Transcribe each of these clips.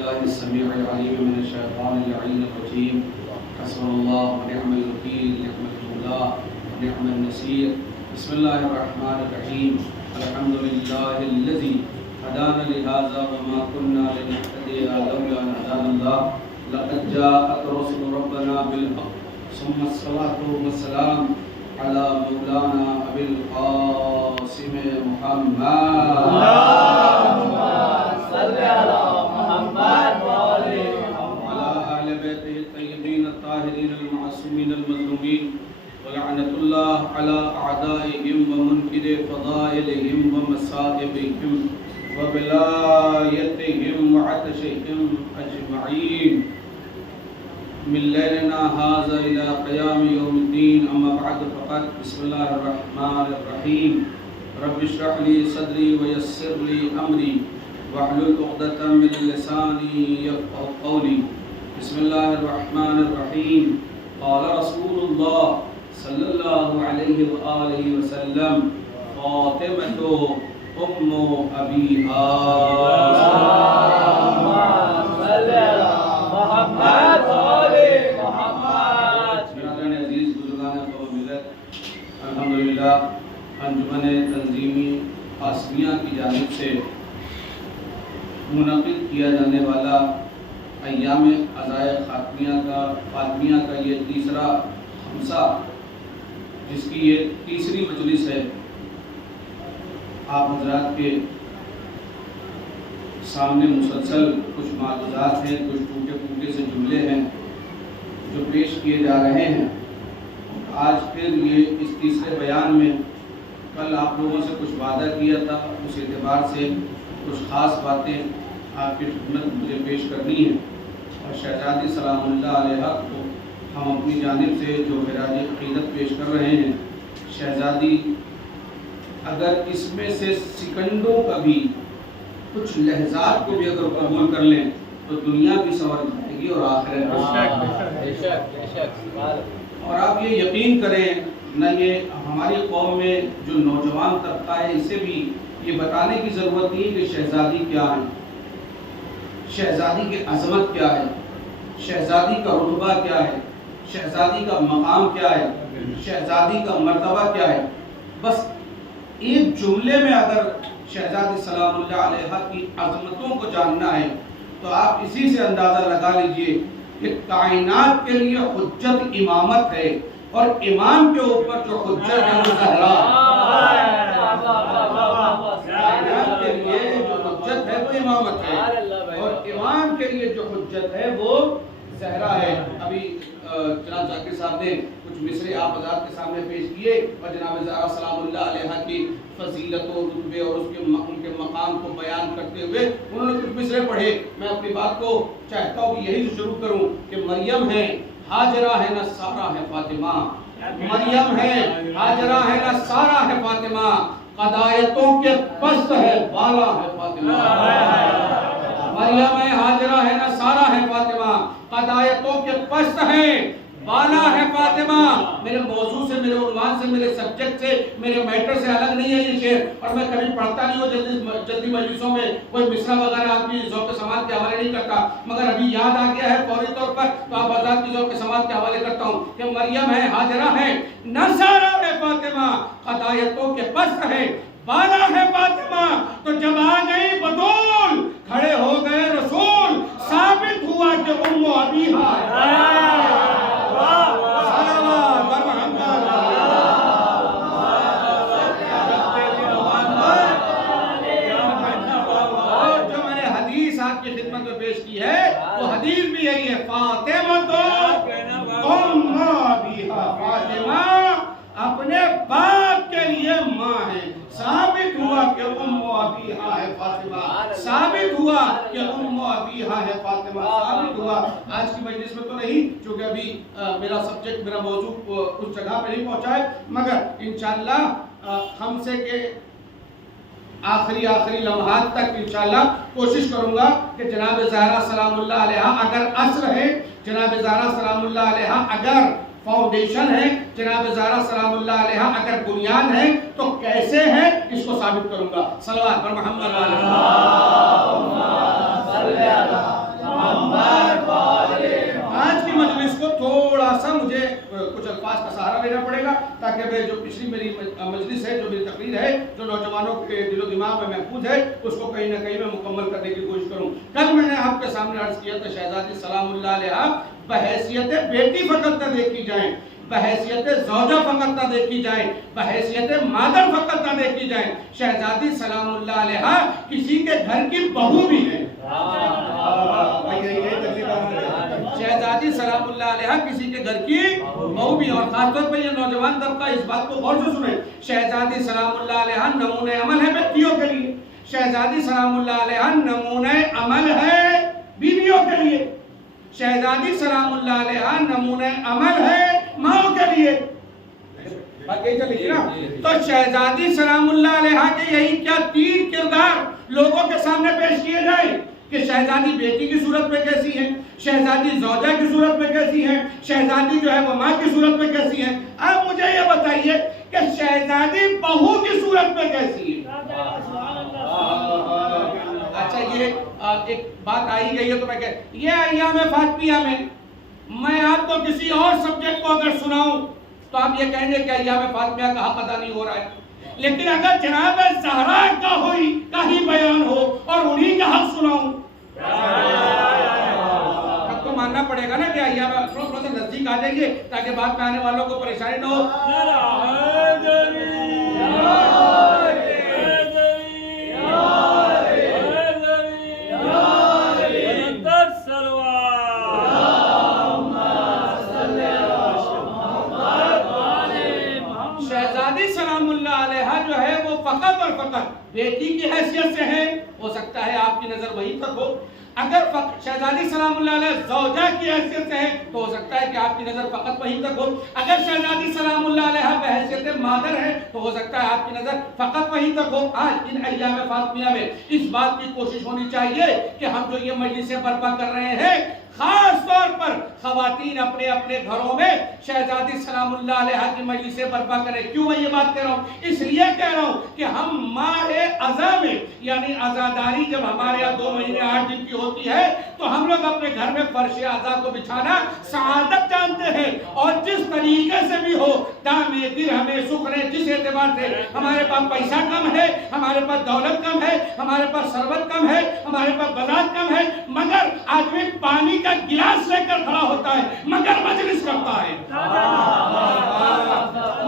बिस्मिल्लाहिस्समीउल अलीम मिनश्शैतानिर रजीम हस्बुनल्लाहु व निअमल वकील निअमल मौला व निअमन नसीर बिस्मिल्लाहिर रहमानिर रहीम अल्हम्दुलिल्लाहिल्लज़ी हदाना लिहाज़ा व मा कुन्ना लिनहतदिया लौला अन हदानल्लाह लक़द जाअत रसूलु रब्बिना बिल हक़्क़ सुम्मा अस्सलातु वस्सलाम अला मौलाना अबिल क़ासिम रब्बि इश्रह ली सदरी व यस्सिर ली अमरी वहलुल उक़दतम मिन लिसानी यफ़क़हू क़ौली बिस्मिल्लाहिर रहमानिर रहीम क़ाल रसूलुल्लाह सल्लल्लाहु अलैहि व आलिहि वसल्लम फ़ातिमतु उम्मु अबीहा अल्हम्दुलिल्लाह अंजुमन तंजीमी आसमिया की जानिब से मुनक़िद किया जाने वाला अय्याम अज़ाए फ़ातिमिया का ये तीसरा हमसा, जिसकी ये तीसरी मजलिस है, आप हज़रात के सामने मुसलसल कुछ मालूज़ात हैं, कुछ टूटे फूटे से जुमले हैं जो पेश किए जा रहे हैं। आज फिर ये इस तीसरे बयान में कल आप लोगों से कुछ वादा किया था, उस एतबार से कुछ ख़ास बातें आपकी खिदमत मुझे पेश करनी है और शहज़ादी सलामुल्लाह अलैहा को हम अपनी जानिब से जो खिराज अक़ीदत पेश कर रहे हैं, शहज़ादी अगर इसमें से सेकंडों का भी कुछ लहज़ात को भी अगर कबूल कर लें तो दुनिया भी संवर जाएगी और आखिरत। और आप ये यकीन करें न, ये हमारी कौम में जो नौजवान तबका है इसे भी ये बताने की ज़रूरत नहीं कि शहज़ादी क्या है, शहज़ादी की अज़मत क्या है, शहज़ादी का रुतबा क्या है, शहज़ादी का मकाम क्या है, शहज़ादी का मर्तबा क्या है। बस एक जुमले में अगर शहज़ादी सलामुल्लाह अलैहा की अज़मतों को जानना है तो आप इसी से अंदाज़ा लगा लीजिए कि कायनात के लिए हुज्जत इमामत है और इमाम के ऊपर जो हुज्जत है वो ज़हरा। कायनात के लिए जो हुज्जत है वो इमामत है और इमाम के लिए जो हुज्जत है वो ज़हरा है। अभी जनाब जाकिर साहब ने कुछ मिसरे आप हज़रात के सामने पेश किए और जनाब ज़हरा सलामुल्लाह अलैहा की फजीलत और रुतबे और उनके मकाम को बयान करते हुए उन्होंने कुछ मिसरे पढ़े। मैं अपनी बात को चाहता हूँ कि यही से शुरू करूँ कि मरियम है, हाजरा है, न सारा है फातिमा। मरियम है, हाजरा है, न सारा है फातिमा। कदायतों के पस्त है, बाला है फातिमा। मरियम है, हाजरा है, न सारा है फातिमा। कदायतों के पस्त है, बाला है फातिमा। मेरे मौजू से, मेरे उन्वान से, मेरे सब्जेक्ट से, मेरे मैटर से अलग नहीं है ये शेर और मैं कभी पढ़ता नहीं हूँ जल्दी मजलिसों में कोई मिसरा वगैरह आपकी ज़ौक़ समात के हवाले नहीं करता, मगर अभी याद आ गया है फौरी तौर पर तो आप आज़ाद की ज़ौक़ समात के हवाले करता हूँ कि मरियम है, हाजरा है, नसारा है फातिमा। कदायतों के पस्त है, बाला है फातिमा। तो जब आ गई बतूल, खड़े हो गए रसूल, साबित हुआ कि उम्मु अबीहा। आपकी खिदमत में पेश की है वो हदीस भी यही है, फातिमा तो उम्मु अबीहा। फातिमा अपने बाप के लिए माँ है। साबित हुआ कि उम्मु अबीहा है फातिमा। साबित हुआ कि उम्मु अबीहा है फातिमा। साबित हुआ। आज की मजलिस में तो नहीं, क्योंकि अभी मेरा सब्जेक्ट, मेरा मौजू उस जगह पे नहीं पहुंचा है, मगर इंशाअल्लाह हमसे के आखिरी लम्हात तक इंशाअल्लाह कोशिश करूंगा कि जनाब ज़हरा सलामुल्लाह अलैहा अगर असर है, जनाब ज़हरा सलामुल्लाह अलैहा अगर फाउंडेशन है, जनाब ज़हरा सलामुल्लाह अलैहा अगर बुनियाद है तो कैसे है इसको साबित करूंगा। सल्लल्लाहु अलैहि वसल्लम। आज की मजलिस को थोड़ा सा मुझे कुछ अल्फाज का सहारा लेना पड़ेगा ताकि मैं जो पिछली मेरी मजलिस है, जो मेरी तकरीर है, जो नौजवानों के दिलो दिमाग में महफूज है, उसको कहीं ना कहीं मैं मुकम्मल करने की कोशिश करूं। कल मैंने आपके सामने अर्ज किया था शहजादी सलामुल्लाह अलैहा बहैसियत बेटी फकत न देखी जाए, बहैसियत ज़ौजा फकत ना देखी जाए, बहैसियत मादर फकत ना देखी जाए। शहजादी सलामुल्लाह अलैहा किसी के घर की बहू भी है। शहजादी सलामुल्लाह अलैहा किसी के घर की बहू भी है। और खासतौर पर ये नौजवान तबका इस बात को गौर से सुने, शहजादी सलामुल्लाह अलैहा नमूने अमल है बेटियों के लिए, शहजादी सलामुल्लाह अलैहा नमूने अमल है बीवियों के लिए, शहजादी सलामुल्लाह अलैहा नमूने अमल है माओ के लिए। तो शहजादी सलामुल्लाह अलैहा के यही क्या तीन किरदार लोगों के सामने पेश किए जाए कि शहजादी बेटी की सूरत में कैसी है, शहजादी ज़ौजा की सूरत में कैसी है, शहजादी जो है वो माँ की सूरत में कैसी है। अब मुझे ये बताइए कि शहजादी बहू की सूरत में कैसी है। अच्छा, ये एक बात आई गई है तो मैं कह ये अय्याम फातिमिया में मैं आपको किसी और सब्जेक्ट को अगर सुनाऊं तो आप ये कहेंगे कि अय्याम फातिमिया का हक अदा नहीं हो रहा है, लेकिन अगर जनाब ज़हरा का ही बयान हो और उन्हीं का हक सुनाऊं तब तो मानना पड़ेगा ना कि अय्याम थोड़ा सा नजदीक आ जाइए ताकि बाद में आने वालों को परेशानी न हो। फकत और फकत बेटी की हैसियत से है, हो सकता है आपकी नजर वहीं तक हो। अगर शहजादी सलामुल्लाह अलैहा ज़ौजा की हैसियत से है तो हो सकता है कि आपकी नजर फकत वहीं तक हो। अगर शहजादी सलामुल्लाह अलैहा बहैसियत मादर है तो हो सकता है आपकी नजर फकत वहीं तक हो। आज इन अय्याम फातिमिया में इस बात की कोशिश होनी चाहिए कि हम जो ये मजलिसें बर्पा कर रहे हैं, खास तौर पर खवातीन अपने अपने घरों में शहजादी सलामुल्लाह अलैहा की मजलिसें बर्पा करें। क्यों मैं ये बात कह रहा हूँ? इसलिए कह रहा हूँ कि हम माहे अज़ा में यानी अज़ादारी जब हमारे यहाँ 2 महीने 8 दिन की होती है तो हम लोग अपने घर में फर्श अज़ा को बिछाना सआदत जानते हैं। और जिस तरीके से भी हो, दामे दिरहमे सुखरे, जिस एतबार से हमारे पास पैसा कम है, हमारे पास दौलत कम है, हमारे पास सरबत कम है, हमारे पास बाजार कम है, मगर आदमी पानी का गिलास लेकर खड़ा होता है मगर मजलिस करता है,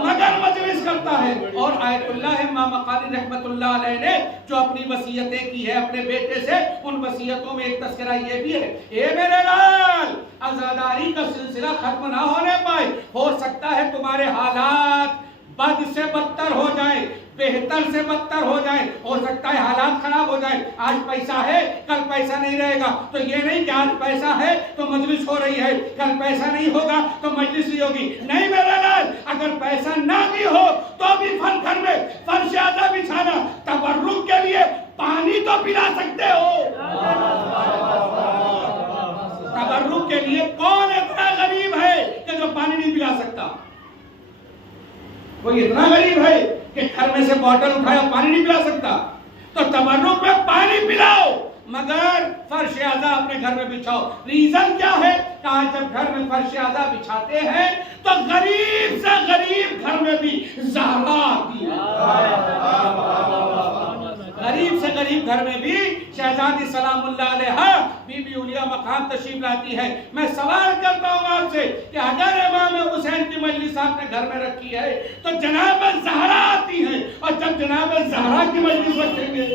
मगर मजलिस करता है। और आयतुल्लाह इमाम मकानी रहमतुल्लाह अलैह ने जो अपनी वसीयतें की है अपने बेटे से, उन वसीयतों में एक तस्करा ये भी है, ए मेरे लाल, अज़ादारी का सिलसिला खत्म ना होने पाए, हो सकता है तुम्हारे हालात बद से बदतर हो जाए, बेहतर से बदतर हो जाए, हो सकता है हालात खराब हो जाए। आज पैसा है कल पैसा नहीं रहेगा, तो ये नहीं कि आज पैसा है तो मजलिस हो रही है, कल पैसा नहीं होगा तो मजलिस नहीं होगी। नहीं मेरा लाल, अगर पैसा ना भी हो तो भी घर में फर्श आज़ा बिछाना, तबर्रुक के लिए पानी तो पिला सकते हो। तबर्रुक के लिए कौन इतना गरीब है कि जो पानी नहीं पिला सकता? कोई इतना गरीब है कि घर में से बोतल उठाया पानी नहीं पिला सकता? तो तबर्रुक में पानी पिलाओ मगर फर्श आज़ा अपने घर में बिछाओ। रीजन क्या है? कहा जब घर में फर्श आज़ा बिछाते हैं तो गरीब से गरीब घर में भी ज़हरा आती है, गरीब से गरीब घर में भी शहजादी सलामुल्लाह अलैहा बीबी उलिया मकाम तशरीफ लाती है। मैं सवाल करता हूँ आपसे कि अगर इमाम हुसैन की मजलिस आपने घर में रखी है तो जनाब ज़हरा आती है, और जब जनाब ज़हरा की मजलिस रखेंगे,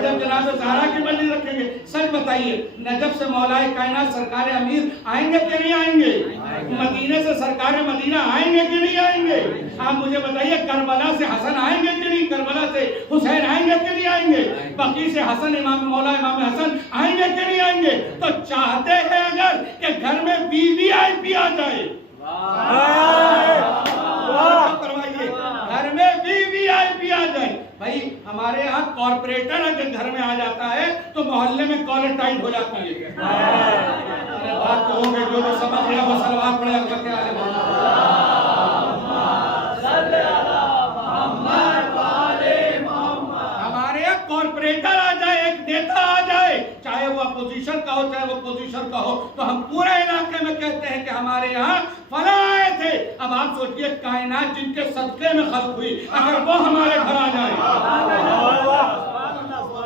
जब जनाब ज़हरा की मजलिस रखेंगे, सच बताइए नजफ से मौलाए कायनात सरकार अमीर आएंगे कि नहीं आएंगे? मदीने से सरकार मदीना आएंगे कि नहीं आएंगे? आप मुझे बताइए, करबला से हसन आएंगे कि नहीं? करबला से हुसैन आएंगे कि नहीं आएंगे? बकी से हसन इमाम मौला इमाम हसन आएंगे कि नहीं आएंगे? तो चाहते हैं अगर कि घर में वीवीआईपी आ जाए, करवाइए, घर में वीवीआईपी आ जाए। भाई हमारे यहाँ कॉर्पोरेटर अगर घर में आ जाता है तो मोहल्ले में कॉलर टाइट हो जाती है। बात तो हो गई, जो समझ गया वो सलवार पड़े करके आगे हमारे यहाँ कॉर्पोरेटर आ जाए, एक नेता का हो चाहे वो पोजीशन का हो, तो हम पूरे इलाके में कहते हैं कि हमारे यहाँ फला आए थे। अब आप सोचिए कायनात जिनके सदके में खल्क हुई, अगर वो हमारे घर आ जाए,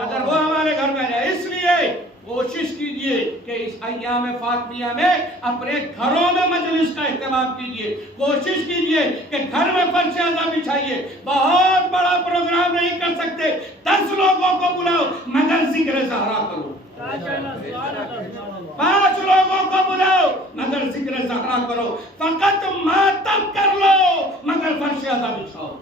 अगर वो हमारे घर में आ जाए, इसलिए कोशिश कीजिए कि इस अय्याम फातिमिया में अपने घरों में मजलिस का इत्तेमाम कीजिए। कोशिश कीजिए कि घर में फर्श अज़ा बिछाइए। बहुत बड़ा प्रोग्राम नहीं कर सकते, 10 लोगों को बुलाओ मगर जिक्र ज़हरा करो, 5 लोगों को बुलाओ मगर जिक्र ज़हरा करो, फकत मातम कर लो मगर फर्श अज़ा बिछाओ।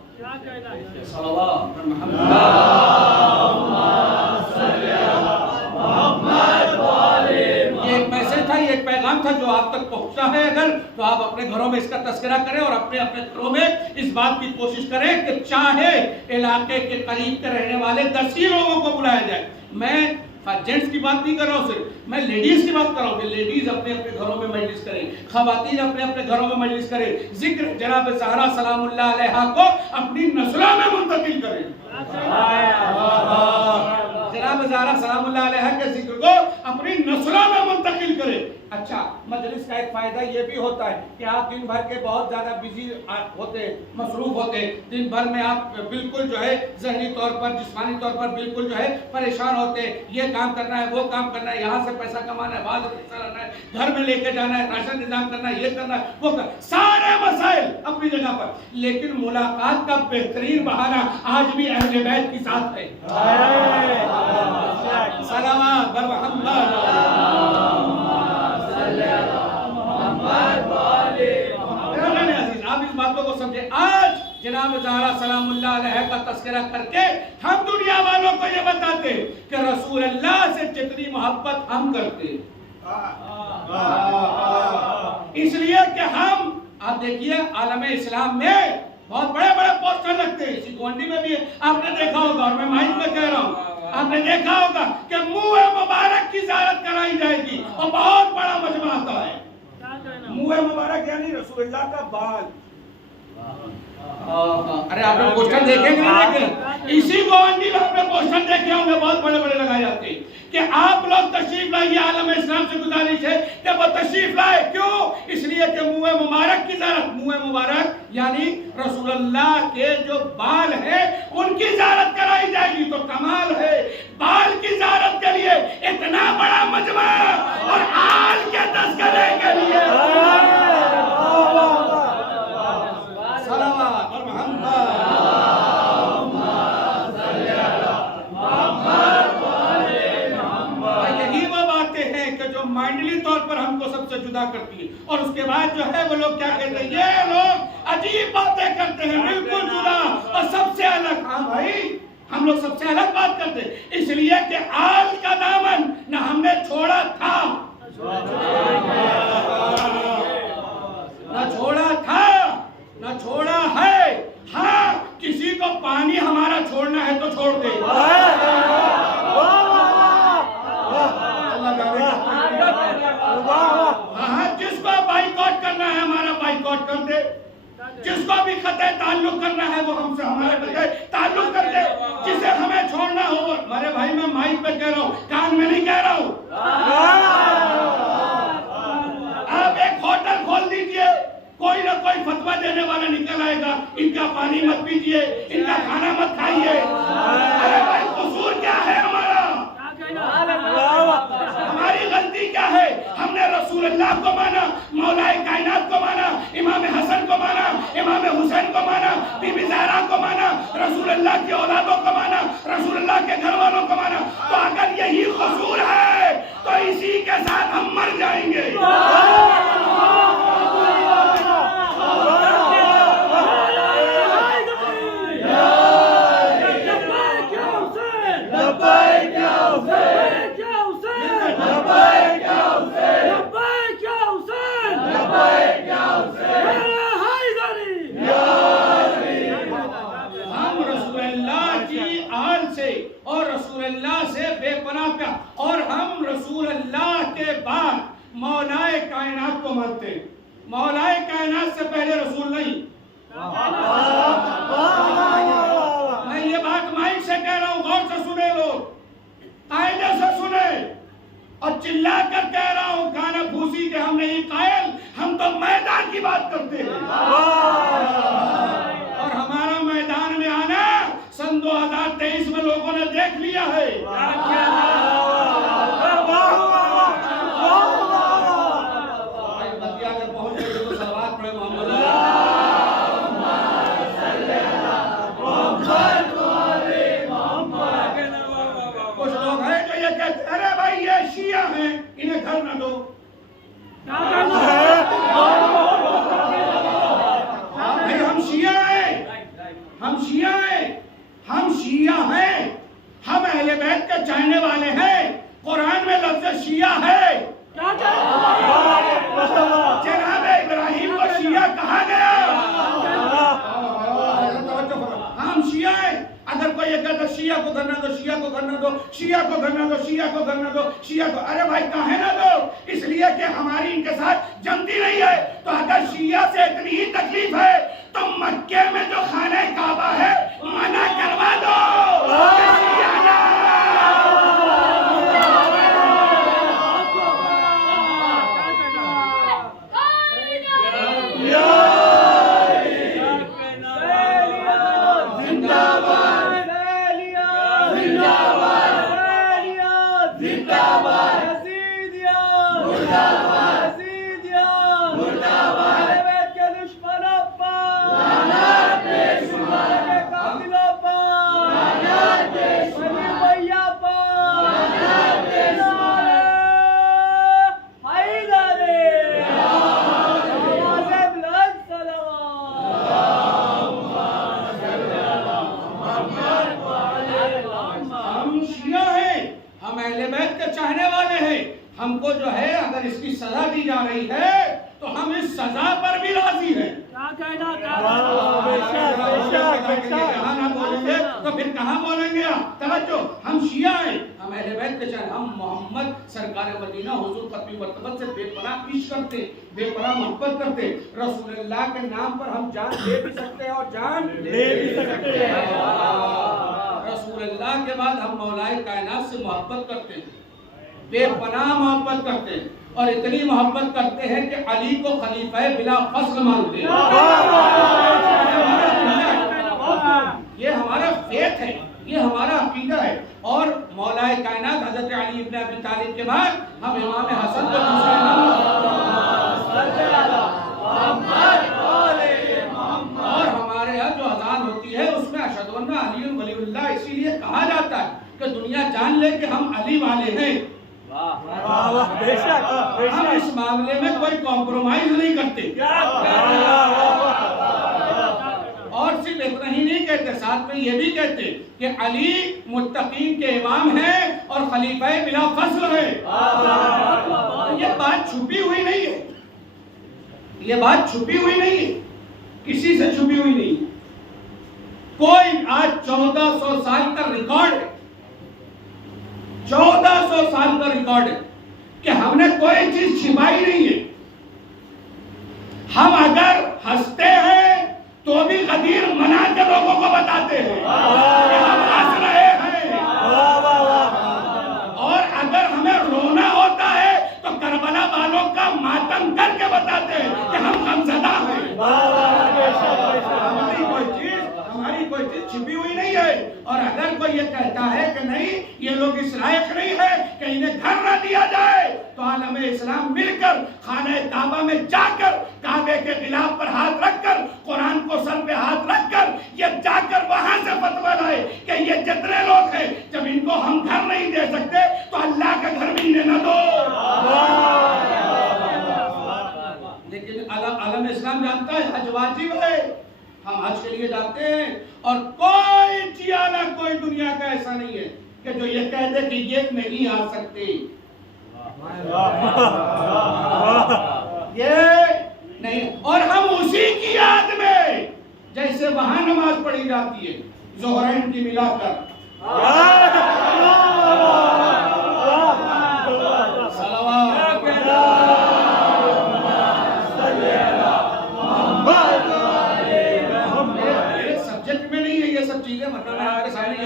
ये एक मैसेज था, ये एक पैगाम था जो आप तक पहुंचा है। अगर तो आप अपने घरों में इसका तस्करा करें और अपने अपने घरों में इस बात की कोशिश करें कि चाहे इलाके के करीब के रहने वाले 10 ही लोगों को बुलाया जाए। मैं जेंट्स की बात नहीं कर रहा हूँ, सिर्फ मैं लेडीज की बात कर रहा हूँ कि लेडीज अपने अपने घरों में मजलिस करें, खवातीन अपने अपने घरों में मजलिस करें, जिक्र जनाब ज़हरा सलामुल्लाह अलैहा को अपनी नस्लों में मुंतकिल करें। जनाब ज़हरा सलामुल्लाह अलैहा के जिक्र को अपनी नस्लों में मुंतकिल करें। अच्छा, मजलिस का एक फायदा ये भी होता है कि आप दिन भर के बहुत ज्यादा बिजी होते, मसरूफ होते, दिन भर में आप बिल्कुल जो है ज़हनी तौर पर, जिस्मानी तौर पर बिल्कुल जो है परेशान होते, ये काम करना है, वो काम करना है, यहाँ से पैसा कमाना है, वहाँ से पैसा लाना है, घर में लेके जाना है, राशन निजाम करना है, ये करना है, वो करना, सारे मसाइल अपनी जगह पर। लेकिन मुलाकात का बेहतरीन बहाना आज भी अहले बैत के साथ है। सलावत बर मोहम्मद, आप इस बातों को समझे। आज जनाब ज़हरा सलामुल्लाह अलैहा का तस्करा करके हम दुनिया वालों को ये बताते कि रसूल अल्लाह से जितनी मोहब्बत हम करते, इसलिए कि हम, आप देखिए आलम इस्लाम में बहुत बड़े बड़े पोस्टर लगते हैं, इसी गोंडी में भी आपने देखा होगा, और मैं माइक में कह रहा हूँ, आपने देखा होगा कि मुँह मुबारक की ज़ियारत कराई जाएगी और बहुत बड़ा मजमा आता है। मुँह मुबारक यानी रसूलुल्लाह का बाल। अरे आपने पोस्टर देखे कि नहीं देखे? इसी गोंडी में आपने पोस्टर देखे होंगे, बहुत बड़े बड़े लगाए जाते हैं कि आप लोग तशरीफ लाइए। आलम इस्लाम से गुजारिश है कि वो तशरीफ लाए। क्यों? इसलिए कि मुँह मुबारक की ज़ियारत, मुँह मुबारक यानी रसूलुल्लाह के जो बाल है उनकी ज़ियारत कराई जाएगी। तो कमाल है, बाल की ज़ियारत के लिए इतना बड़ा मजमा और आल के तस्करे के लिए माइंडली तौर पर हमको सबसे जुदा करती है। और उसके बाद जो है वो लोग क्या कहते हैं, ये लोग अजीब बातें करते हैं, बिल्कुल जुदा और सबसे अलग। हाँ भाई, हम लोग सबसे अलग बात करते हैं, इसलिए कि आल का दामन न हमने छोड़ा था, न छोड़ा था, न छोड़ा है। हाँ, किसी को पानी हमारा छोड़ना है तो छोड़ दे, जिसको बाइकआउट करना है हमारा बाइकआउट कर दे, जिसको भी खतरे ताल्लुक करना है वो हमसे हमारे खतरे ताल्लुक कर दे, जिसे हमें छोड़ना हो। अरे भाई, मैं माइक पे कह रहा हूँ, कान में नहीं कह रहा हूँ। आप एक होटल खोल दीजिए, कोई ना कोई फतवा देने वाला निकल आएगा, इनका पानी मत पीजिए, इनका खाना मत खाइए। अरे भाई, कसूर क्या है हमारा? हमारी गलती क्या है? हमने रसूलुल्लाह को माना, मौलाए कायनात को माना, इमाम हसन को माना, इमाम हुसैन को माना, बीबी ज़हरा को माना, रसूलुल्लाह की औलादों को माना, रसूलुल्लाह के घर वालों को माना। तो अगर यही कसूर है तो इसी के साथ हम मर जाएंगे। और रसूलुल्लाह से बेपनाह प्यार, और हम रसूलुल्लाह के बाद मौलाए कायनात को मानते हैं। मौलाए कायनात से पहले रसूल नहीं। मैं ये बात माइक से कह रहा हूँ, गौर से सुने लोग, कायदे से सुने। और चिल्ला कर कह रहा हूं खाना फूसी के हम नहीं कायल, हम तो मैदान की बात करते हैं। और हमारा मैदान में आना सन 2023 में लोगों ने देख लिया है। अरे भाई ये शिया हैं, इन्हें घर न दो। भाई हम शिया हैं, हम शिया हैं, हम शिया हैं, हम अहले बैत के चाहने वाले हैं। कुरान में लफ्ज़ शिया है। जनाब इब्राहिम को शिया कहा गया। हम शिया हैं। अगर कोई ये कहता शिया को करना दो, शिया को करना दो, शिया को करना दो, शिया को करना दो, शिया को, अरे भाई काहे ना दो? इसलिए कि हमारी इनके साथ जमती नहीं है। तो अगर शिया से इतनी ही तकलीफ है तो मक्के में जो खाने काबा है मना करवा दो। चाहने वाले हैं। हमको जो है अगर इसकी सजा दी जा रही है तो हम इस सजा पर भी राजी हैं। बोलेंगे तो फिर कहाँ बोलेंगे आप? तवज्जो, हम शिया हैं, हम अहले बैत के चाहने, हम मोहम्मद सरकार मदीना हुजूर खत्मी मर्तबत से बेपनाह इश्क करते, बेपनाह मोहब्बत करते। रसूलुल्लाह के नाम पर हम जान दे भी सकते हैं और जान ले भी सकते हैं। रसूलुल्लाह के बाद हम मौलाए कायनात से मोहब्बत करते हैं, बेपनाह मोहब्बत करते हैं और इतनी मोहब्बत करते हैं कि अली को खलीफा बिला फस्ल मानते हैं। ये हमारा फेथ है, ये हमारा अकीदा है। और मौलाए कायनात हजरत अली इब्न अबी तालिब के बाद हम इमाम हसन को दूसरा और हमारे यहाँ जो अजान होती है उसमें अशहदु अन्ना अली वलीउल्लाह इसीलिए कहा जाता है कि दुनिया जान ले कि हम अली वाले हैं। हम इस मामले में कोई कॉम्प्रोमाइज नहीं करते। और सिर्फ इतना ही नहीं कहते, साथ में ये भी कहते कि अली मुत्तकीन के इमाम हैं और खलीफा बिला फस्ल है। ये बात छुपी हुई नहीं है, ये बात छुपी हुई नहीं है, किसी से छुपी हुई नहीं। कोई आज 1400 साल का रिकॉर्ड है, 1400 साल का रिकॉर्ड है कि हमने कोई चीज छिपाई नहीं है। हम अगर हंसते हैं तो भी गदीर मना के लोगों को बताते हैं कि हम हंस रहे हैं। और अगर हमें रोना होता है तो करबला वालों का मातम करके बताते हैं कि हम गमज़दा हैं। हमारी कोई चीज छिपी हुई नहीं है। और अगर कोई ये कहता है कि नहीं ये लोग इस लायक नहीं है कि इन्हें घर न दिया जाए, तो आलम इस्लाम मिलकर खाने काबा में जाकर काबे के गिलाफ पर हाथ रखकर कुरान को सर पे हाथ रखकर ये जाकर वहां से फतवा लाए कि ये जितने लोग हैं जब इनको हम घर नहीं दे सकते तो अल्लाह का घर भी इन्हें न दो। लेकिन आलम इस्लाम जानता है हज वाजिब है, हम हज के लिए जाते हैं और कोई जियाला कोई दुनिया का ऐसा नहीं है कि जो ये कह दे कि ये नहीं आ सकते। ये नहीं। और हम उसी की याद में जैसे वहां नमाज पढ़ी जाती है ज़ोहरैन की मिलाकर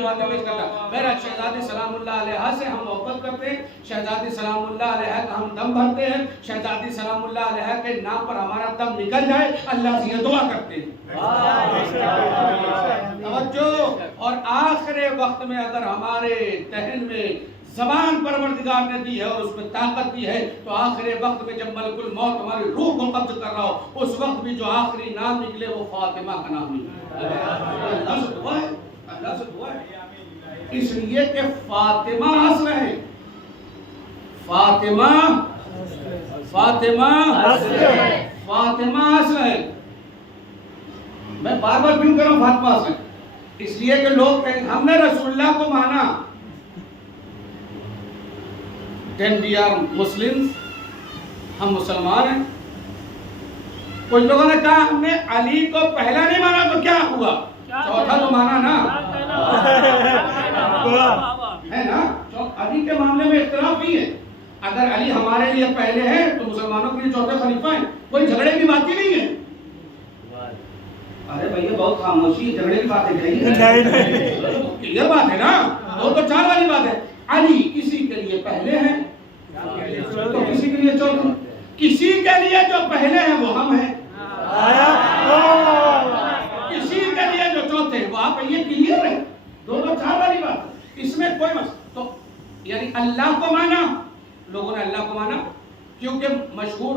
बातें पेश करता। मेरा शहजादी सलामुल्लाह अलैहा से हम मोहब्बत करते हैं, शहजादी सलामुल्लाह अलैहा का हम दम भरते हैं, शहजादी सलामुल्लाह अलैहा के नाम पर हमारा दम निकल जाए, अल्लाह से ये दुआ करते हैं। तवज्जो। और आखिरी वक्त में अगर हमारे दहन में ज़बान परवरदिगार ने दी है और उसमें ताकत दी है, तो आखिरी वक्त में जब मलकुल मौत हमारी रूह को कब्ज कर रहा हो, उस वक्त भी जो आखिरी नाम निकले वो फातिमा का नाम निकले। अल्लाह से दुआ है, अल्लाह से दुआ है। इसलिए कि फातिमा हंस रहे, फातिमा फातिमा फातिमा हंस रहे। मैं बार बार क्यों कह रहा हूं फातिमा हंस रहे? इसलिए कि लोग कहेंगे हमने रसूलुल्लाह को माना, then we are Muslims, हम मुसलमान हैं। कुछ लोगों ने कहा हमने अली को पहला नहीं माना तो क्या हुआ, चौथा तो माना ना, है ना। तो अली के मामले में इख्तिलाफ भी है। अगर अली हमारे लिए पहले हैं तो मुसलमानों के लिए चौथे खलीफा हैं, कोई झगड़े की बात ही नहीं है। अरे भैया बहुत खामोशी, झगड़े की बात है क्लियर बात है ना, दो तो चार वाली बात है। अली किसी के लिए पहले हैं तो किसी के लिए चौथे, किसी के लिए जो पहले हैं वो हम हैं, किसी के लिए जो चौथे वो आप, ये क्लियर है, दो तो चार वाली बात, इसमें कोई मसला। तो यानी अल्लाह को माना, लोगों ने अल्लाह को माना क्योंकि मशहूर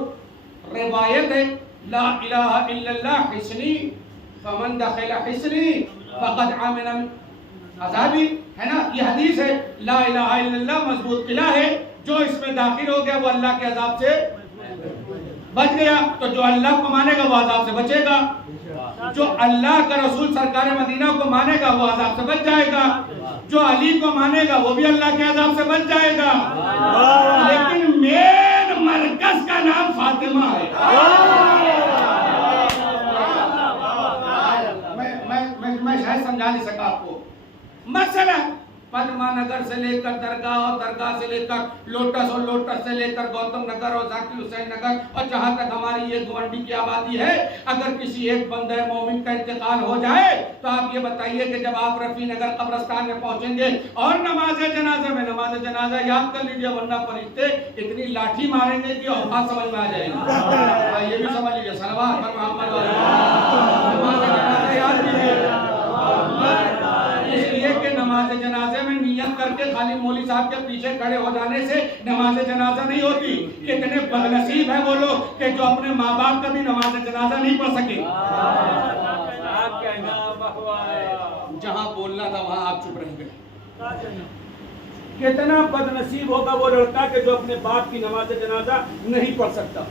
रिवायत है ला इलाहा इल्लल्लाह हिस्नी फमन दखला हिस्नी फकद आमिना अज़ाबी, है ना। ये हदीस है, ला इलाहा इल्लल्लाह मजबूत किला है, जो इसमें दाखिल हो गया वो अल्लाह के अजाब से बच गया। तो जो अल्लाह को मानेगा वो अजाब से बचेगा, जो अल्लाह का रसूल सरकार मदीना को मानेगा वो अजाब से बच जाएगा, जो अली को मानेगा वो भी अल्लाह के अजाब से बच जाएगा। लेकिन मेन मरकज का नाम फातिमा है। मैं शायद समझा नहीं सका आपको। मसला पद्मा नगर से लेकर दरगाह और दरगाह से लेकर लोटस और लोटस से लेकर गौतम नगर और जाकिर हुसैन नगर और जहां तक हमारी ये गवंडी की आबादी है, अगर किसी एक बंदे मोमिन का इंतकाल हो जाए तो आप ये बताइए कि जब आप रफी नगर कब्रिस्तान में पहुंचेंगे और नमाज जनाजा में नमाज जनाजा याद कर लीजिए, वरना फरिश्ते इतनी लाठी मारेंगे कि औकात समझ में आ जाएगी। ये भी समझ लीजिए, सलवात पर मोहम्मद नमाज जनाजा याद कीजिए। इसलिए कि नमाज जनाजे में नियत करके खाली मौलवी साहब के पीछे खड़े हो जाने से नमाज जनाजा नहीं होती। कितने बदनसीब है वो लोग कि जो अपने माँ बाप का भी नमाज जनाजा नहीं पढ़ सके। जहाँ बोलना था वहाँ आप चुप रह गए। कितना बदनसीब होगा वो लड़का कि जो अपने बाप की नमाज जनाजा नहीं पढ़ सकता।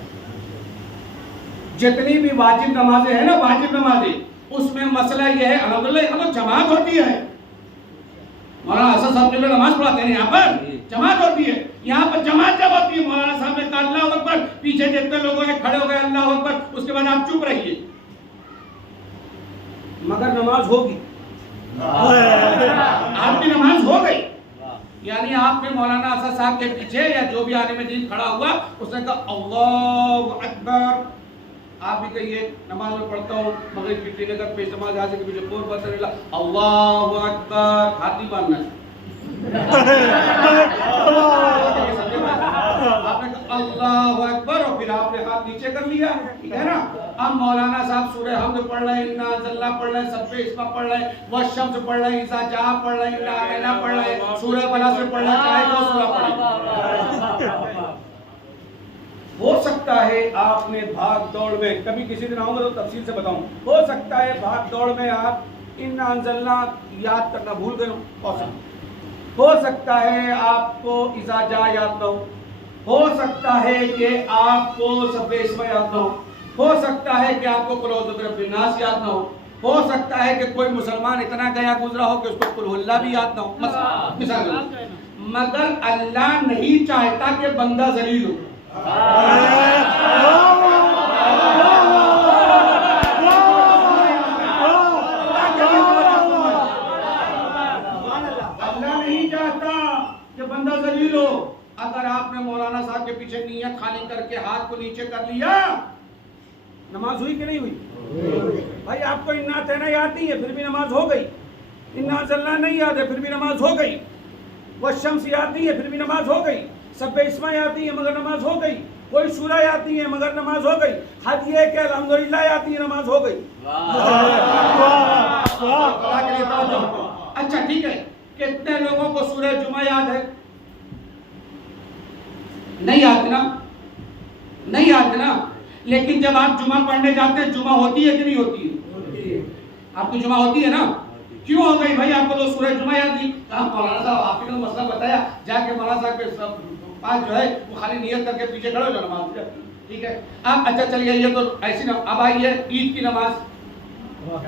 जितनी भी वाजिब नमाजें हैं ना, वाजिब नमाजें, उसमें मसला ये है, अल्हम्दुलिल्लाह तो जमात होती है, मौलाना हसन साहब के लिए नमाज पढ़ाते हैं, यहाँ पर जमात होती है। यहाँ पर जमात जब होती है, मौलाना साहब ने कहा अल्लाह अकबर, पीछे जितने लोग हैं खड़े हो गए अल्लाह अकबर, उसके बाद आप चुप रहिए, मगर नमाज होगी, आपकी नमाज हो गई। यानी आपने मौलाना हसन साहब के पीछे या जो भी आने में दिन खड़ा हुआ, उसने कहा अल्लाहु अकबर, आप भी कहिए नमाज में पढ़ता हूँ मगरिब की नगर पेश नमाज आज के पीछे फोर बस अल्लाहु अकबर, हाथ नहीं बांधना है। आपने कहा अल्लाहु अकबर और फिर आपने हाथ नीचे कर लिया, ठीक है ना। अब मौलाना साहब सूरह हमद पढ़ रहे हैं, इन्ना अज़ल्ला पढ़ रहे हैं, सब्बे इसमा पढ़ रहे हैं, वशम्स पढ़ रहे हैं, इज़ा जा पढ़ रहे हैं, इन्ना अतैना पढ़ रहे हैं, सूरह बला से पढ़ रहे हैं, चाहे जो सूरह पढ़े। हो सकता है आपने भाग दौड़ में, कभी किसी दिन आऊंगा तो तफसील से बताऊं, हो सकता है भाग दौड़ में आप इन्ना अनज़लना याद करना भूल गए हो सकता है आपको इज़ा जा याद ना हो सकता है कि आपको सब्बे इस्मा याद ना हो सकता है कि आपको कुल औज़ु बिरब्बिन नास याद ना हो सकता है कि कोई मुसलमान इतना गया गुजरा हो कि उसको कुल हुल्ला भी याद ना हो, मिसाल। मगर अल्लाह नहीं चाहता कि बंदा जलील हो। अल्लाह नहीं चाहता कि बंदा जलील हो। अगर आपने मौलाना साहब के पीछे नियत खाली करके हाथ को नीचे कर लिया, नमाज हुई कि नहीं हुई? भाई आपको इन्ना तेना याद नहीं है, फिर भी नमाज हो गई। इन्ना जल्ला नहीं याद है फिर भी नमाज हो गई, वह शम्स याद नहीं है फिर भी नमाज हो गई, सब इस्मा याद नहीं है मगर नमाज हो गई, कोई सूरा याद नहीं है मगर नमाज हो गई, हद ये कि अल्हम्दुलिल्लाह याद नहीं है नमाज हो गई। अच्छा ठीक है, कितने लोगों को सूरह जुमा याद है? नहीं याद ना, नहीं याद ना। लेकिन जब आप जुमा पढ़ने जाते हैं, जुमा होती है कि नहीं होती है? आपकी जुमा होती है ना? क्यों हो गई भाई? आपको तो सूरह जुमा याद नहीं। कहा मौलाना साहब आपने तो मसला बताया, जाके मौलाना साहब के सब पास जो है वो खाली नियत करके पीछे खड़े हो जाओ, नमाज ठीक है। अब अच्छा चलिए, ये तो ऐसी ना। अब आइए ईद की नमाज,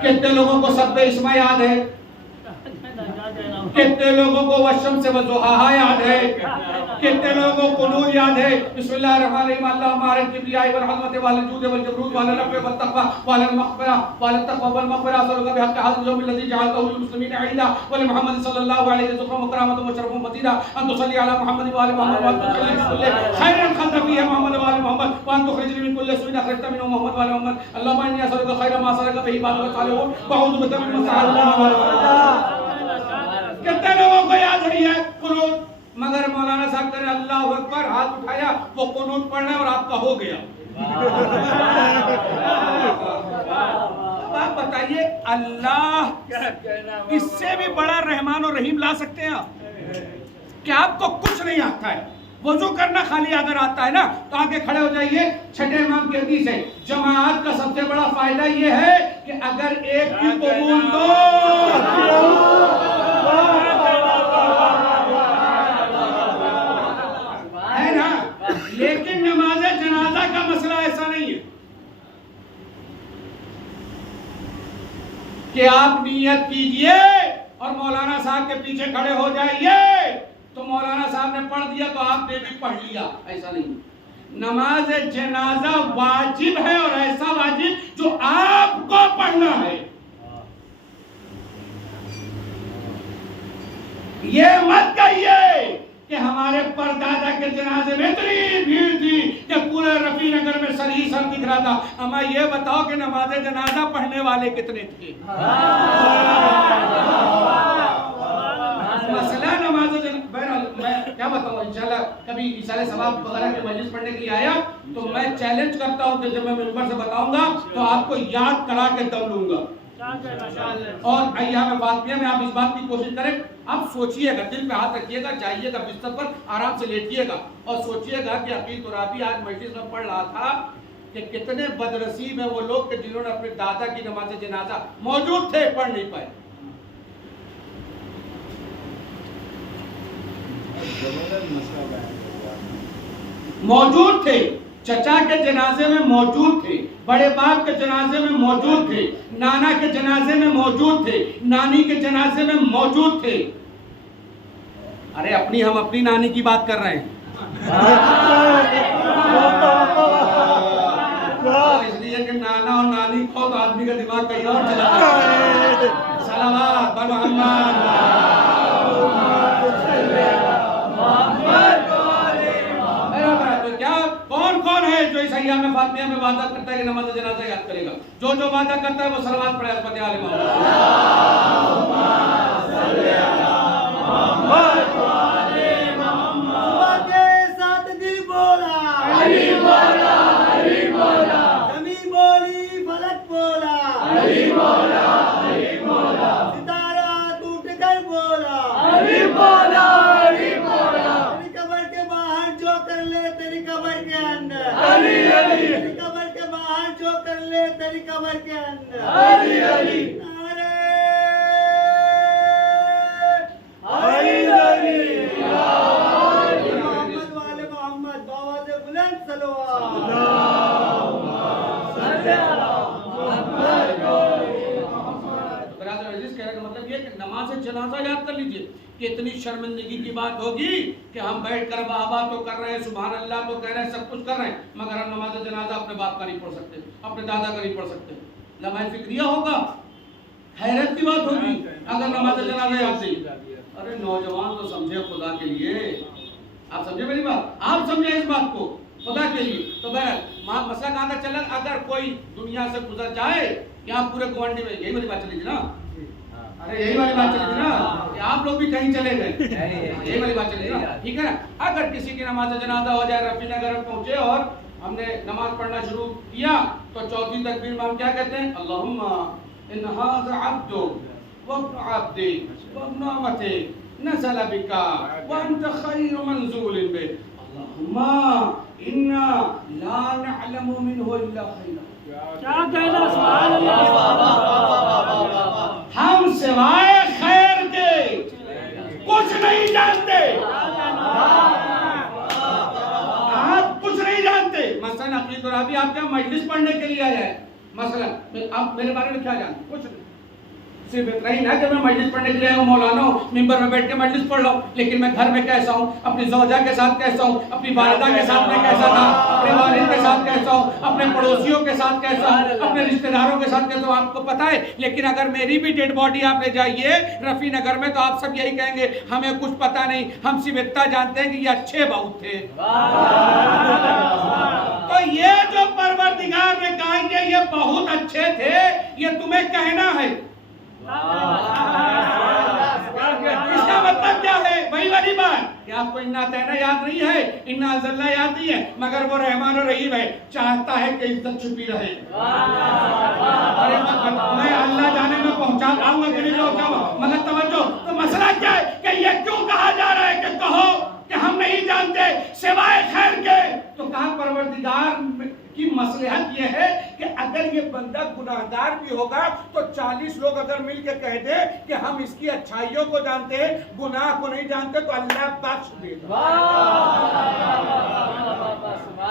कितने लोगों को सब्बे इस्मा याद है? कितने लोगों को वशम से वज़ुहा याद है? कितने लोगों को कुनूत याद है? बिस्मिल्लाहिर्रहमानिर्रहीम अल्लाहुम्मा मारिन किब्रियाई वल रहमति वल जूद वल जबरूत वल रफ़ वल तक़वा वल मग़फ़िरा वल तक़वा वल मग़फ़िरा सल्लल्लाहु बिहक़्क़ि हाज़िल यौमिल लज़ी जअलतहु लिल मुस्लिमीना ईदा वल मुहम्मद सल्लल्लाहु अलैहि वसल्लम करामतु व शरफुन मज़ीदा अन तुसल्ली अला मुहम्मद व आलि मुहम्मद व तुसल्ली बिकुल्लि खैरिन ख़ल्क़ि फ़ीहि मुहम्मद व आलि मुहम्मद व अन तुख़रिजनी मिन कुल्लि सुइन अख़रजतनी मिनहु मुहम्मद व आलि मुहम्मद अल्लाहुम्मा इन्नी असअलुका खैरा मा सअलका बिही इबादुका सालिहून व अऊज़ु बिका मिन मसाइल। कितने लोगों को याद है ये कुनूत? मगर मौलाना साहब करे अल्लाह अकबर, हाथ उठाया, वो कुनूत पढ़ना और आपका हो गया। अब आप बताइए, अल्लाह इससे भी बड़ा रहमान और रहीम ला सकते हैं आप? क्या आपको कुछ नहीं आता है? वजू करना खाली अगर आता है ना तो आगे खड़े हो जाइए। छठे इमाम की हदीस है, जमात का सबसे बड़ा फायदा ये है कि अगर एक की कबूल दो है ना। लेकिन नमाज जनाजा का मसला ऐसा नहीं है कि आप नियत कीजिए और मौलाना साहब के पीछे खड़े हो जाइए तो मौलाना साहब ने पढ़ दिया तो आपने भी पढ़ लिया, ऐसा नहीं। नमाज जनाजा वाजिब है और ऐसा वाजिब जो आपको पढ़ना है। ये मत कहिए कि हमारे परदादा के जनाजे में इतनी भीड़ थी कि पूरे रफी नगर में सर ही सर दिख रहा था। हमें ये बताओ कि नमाज जनाजा पढ़ने वाले कितने थे? मसला नमाज मैं क्या बताऊं, इंशाल्लाह कभी इशारे सवाब वगैरह के मजलिस पढ़ने के लिए आया तो मैं चैलेंज करता हूं कि जब मैं मिंबर से बताऊंगा तो आपको याद करा के दम लूंगा। और अय्याम फातिहा में आप इस बात की कोशिश करें, आप सोचिएगा, दिल पे हाथ रखिएगा, जाइएगा बिस्तर पर आराम से लेटिएगा और सोचिएगा कि अकील तुराबी आज मजलिस में पढ़ रहा था कि कितने बदनसीब है वो लोग कि जिन्होंने अपने दादा की नमाज जनाजा मौजूद थे, पढ़ नहीं पाए। मौजूद थे, चचा के जनाजे में मौजूद थे, बड़े बाप के जनाजे में मौजूद थे, नाना के जनाजे में मौजूद थे, नानी के जनाजे में मौजूद थे। अरे हम अपनी नानी की बात कर रहे हैं। इसलिए कि नाना और नानी को तो आदमी का दिमाग कहीं और चला जाता है। सलावत ब मोहम्मद। कौन है जो इस अय्याम में फातिहा में वादा करता है कि नमाज जनाजा याद करेगा? जो वादा करता है वो सलावत पढ़े अल्फातिहा आले मोहम्मद। के साथ दिल बोला, अली बोला, अली बोला, जमीन बोली, फलक बोला, अली बोला, अली बोला, सितारा टूट कर बोला, अली बोला, अली बोला, तेरी कब्र के बाहर जो कर ले तेरी कब्र के अंदर, अली अली, तेरी कब्र के बाहर जो कर ले तेरी कब्र के अंदर, अली अली, नारे अली अली, मोहम्मद वाले मोहम्मद, बाबा से बुलंद सलवात। मतलब ये कि नमाज जनाजा याद कर लीजिए कि इतनी शर्मिंदगी की बात होगी कि हम बैठकर बाबा तो कर रहे हैं, सुभान अल्लाह तो कह रहे हैं, सब कुछ कर रहे हैं, मगर हम नमाज जनाजा अपने बाप का नहीं पढ़ सकते, अपने दादा का नहीं पढ़ सकते। लम्हा फिक्रिया होगा, हैरत की बात होगी अगर नमाज जनाजा याद नहीं। अरे नौजवान तो समझे खुदा के लिए, आप समझे मेरी बात, आप समझे इस बात को खुदा के लिए। तो बहरहाल मसला कहाँ तक चला? अगर कोई दुनिया से गुजर जाए, यहाँ पूरे गुवांडी में, यही मेरी बात चली थी ना, अरे यही वाली बात चली थी ना कि आप लोग भी कहीं चले गए, यही वाली बात चली थी ना, ठीक है ना। अगर किसी की नमाज जनाजा हो जाए, रफी नगर पहुंचे और हमने नमाज पढ़ना शुरू किया, तो चौथी तकबीर में हम क्या कहते हैं, अल्लाहुम्मा इन हाज़ा अब्दुक व इब्नु अब्दिक व इब्नु अमतिक नज़ल बिका व अंत खैरु मंज़ूलिन बि, अल्लाहुम्मा इन्ना ला नअलमु मिन्हु इल्ला खैरा। क्या कहना, सुभान अल्लाह। हम सिवाय खैर के कुछ नहीं जानते, आप कुछ नहीं जानते। मसलन अकीद और अभी आप क्या मजलिस पढ़ने के लिए आया है, मसलन आप मेरे बारे में क्या जानते, कुछ नहीं, सिर्फ इतना ही ना कि मैं मजलिस पढ़ने के लिए आया हूँ, मौलाना हूँ, मिंबर में बैठ के मजलिस पढ़ रहा हूँ, लेकिन मैं घर में कैसा हूँ, अपनी ज़ौजा के साथ कैसा हूँ, अपनी वालिदा के साथ में कैसा था, अपने वालिद के साथ कैसा हूँ, अपने पड़ोसियों के साथ कैसा हूँ, अपने रिश्तेदारों के साथ कैसा हूँ, आपको पता है। लेकिन अगर मेरी भी डेड बॉडी आप ले जाइए रफी नगर में, तो आप सब यही कहेंगे हमें कुछ पता नहीं, हम सिर्फ इतना जानते हैं कि ये अच्छे बहुत थे। तो ये जो परवरदिगार ने कहा ये बहुत अच्छे थे, ये तुम्हें कहना है, इसका मतलब क्या है? वही वाली बात कि आपको इन्ना तैना याद नहीं है, इन्ना अज़ल्ला याद नहीं है, मगर वो रहमान और रहीम है, चाहता है कि इज्जत छुपी रहे। अरे मैं अल्लाह जाने में पहुंचा आऊंगा कि नहीं पहुंचाऊंगा, मगर तवज्जो, तो मसला क्या है कि ये क्यों कहा जा रहा है कि कहो कि हम नहीं जानते सिवाय खैर के? तो कहा परवरदिगार की मसलहत ये है कि अगर ये बंदा गुनाहगार भी होगा तो 40 लोग अगर मिलके कह दे कि हम इसकी अच्छाइयों को जानते हैं, गुनाह को नहीं जानते, तो अल्लाह बख्श देगा।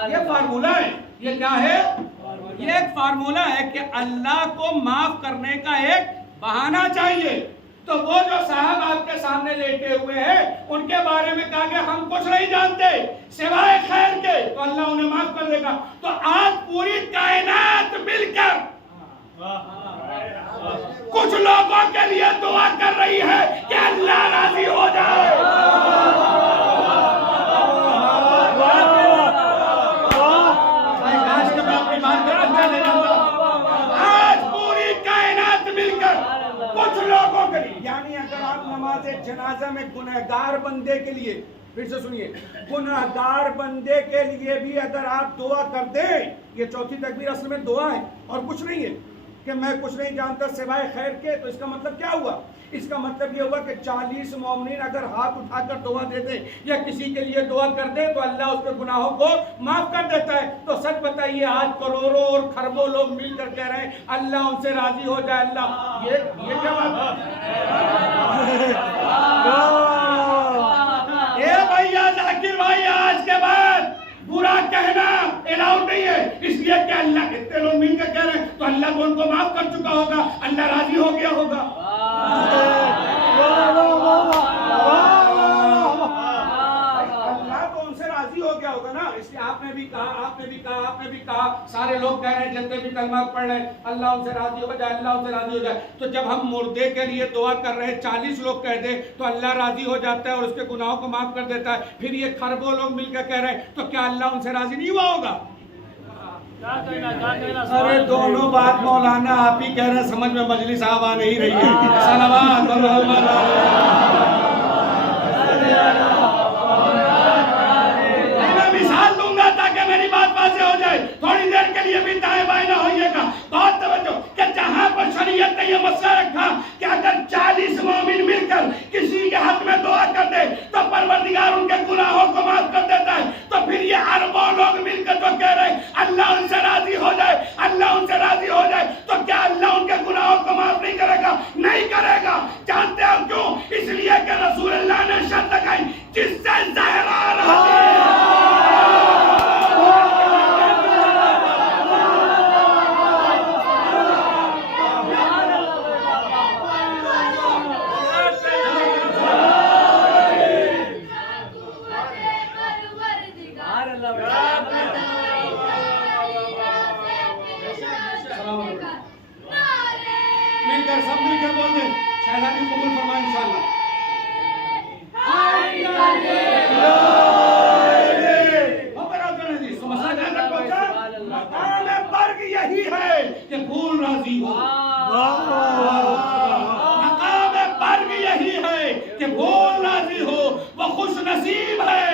ये फार्मूला है। ये क्या है? ये एक फार्मूला है कि अल्लाह को माफ करने का एक बहाना चाहिए। तो वो जो साहब आपके सामने लेटे हुए हैं, उनके बारे में कहा कि हम कुछ नहीं जानते सिवाय खैर के, तो अल्लाह उन्हें माफ कर देगा। तो आज पूरी कायनात मिलकर कुछ लोगों के लिए दुआ कर रही है कि अल्लाह राजी हो जाए। आज पूरी कायनात मिलकर कुछ लोगों के लिए, यानी अगर आप नमाज जनाजा में गुनहगार बंदे के लिए, फिर से सुनिए, गुनहगार बंदे के लिए भी अगर आप दुआ कर दें, ये चौथी तकबीर असल में दुआ है और कुछ नहीं है कि मैं कुछ नहीं जानता सिवाय खैर के। तो इसका मतलब क्या हुआ? इसका मतलब ये हुआ कि 40 मोमिन अगर हाथ उठाकर दुआ दे दे या किसी के लिए दुआ कर दे तो अल्लाह उसके गुनाहों को माफ कर देता है। तो सच बताइए, आज करोड़ों और खरबों लोग मिलकर कह रहे हैं अल्लाह उनसे राजी हो जाए। अल्लाह, ये क्या बात है? ए भैया जाकिर भाई, आज के बाद बुरा कहना अलाउड नहीं है, इसलिए कि अल्लाह इतने लोग मिलकर कह रहे हैं तो अल्लाह तो उनको माफ कर चुका होगा, अल्लाह राजी हो गया होगा। अल्लाह तो उनसे राजी हो गया होगा ना। इसलिए आपने भी कहा, सारे लोग कह रहे हैं, जितने भी कलमा पढ़ रहे हैं अल्लाह उनसे राजी हो जाए, अल्लाह उनसे राजी हो जाए। तो जब हम मुर्दे के लिए दुआ कर रहे हैं, 40 लोग कह दे तो अल्लाह राजी हो जाता है और उसके गुनाहों को माफ कर देता है। फिर ये खरबों लोग मिलकर कह रहे हैं, तो क्या अल्लाह उनसे राजी नहीं हुआ होगा? अरे दोनों बात मौलाना आप ही कह रहे हैं, समझ में मजलिस साहब आ नहीं रही है। सलावत और मैं मिसाल दूंगा ताकि मेरी बात वाज़ेह हो जाए। थोड़ी देर के लिए भी दाएं बाएं ना होइएगा, बहुत तवज्जो। कि जहां पर शरीयत ने यह मसला रखा कि अगर 40 मोमिन मिलकर किसी के हक में दुआ कर दे तो परवरदिगार उनके गुनाहों को माफ कर देता है, तो फिर ये अरबों लोग मिलकर जो कह रहे हैं अल्लाह उनसे राजी हो जाए, अल्लाह उनसे राजी हो जाए, तो क्या अल्लाह उनके गुनाहों को माफ नहीं करेगा? नहीं करेगा। जानते हो क्यों? इसलिए कि रसूलुल्लाह ने शर्त लगाई, जिससे ज़हरा राजी मिलकर सब मिलकर बोल दें, शायद कबूल फरमाए इंशाअल्लाह। तो मसला ध्यान रखो, मकाम बर्ग यही है कि भूल राजी हो। मकाम नसीब है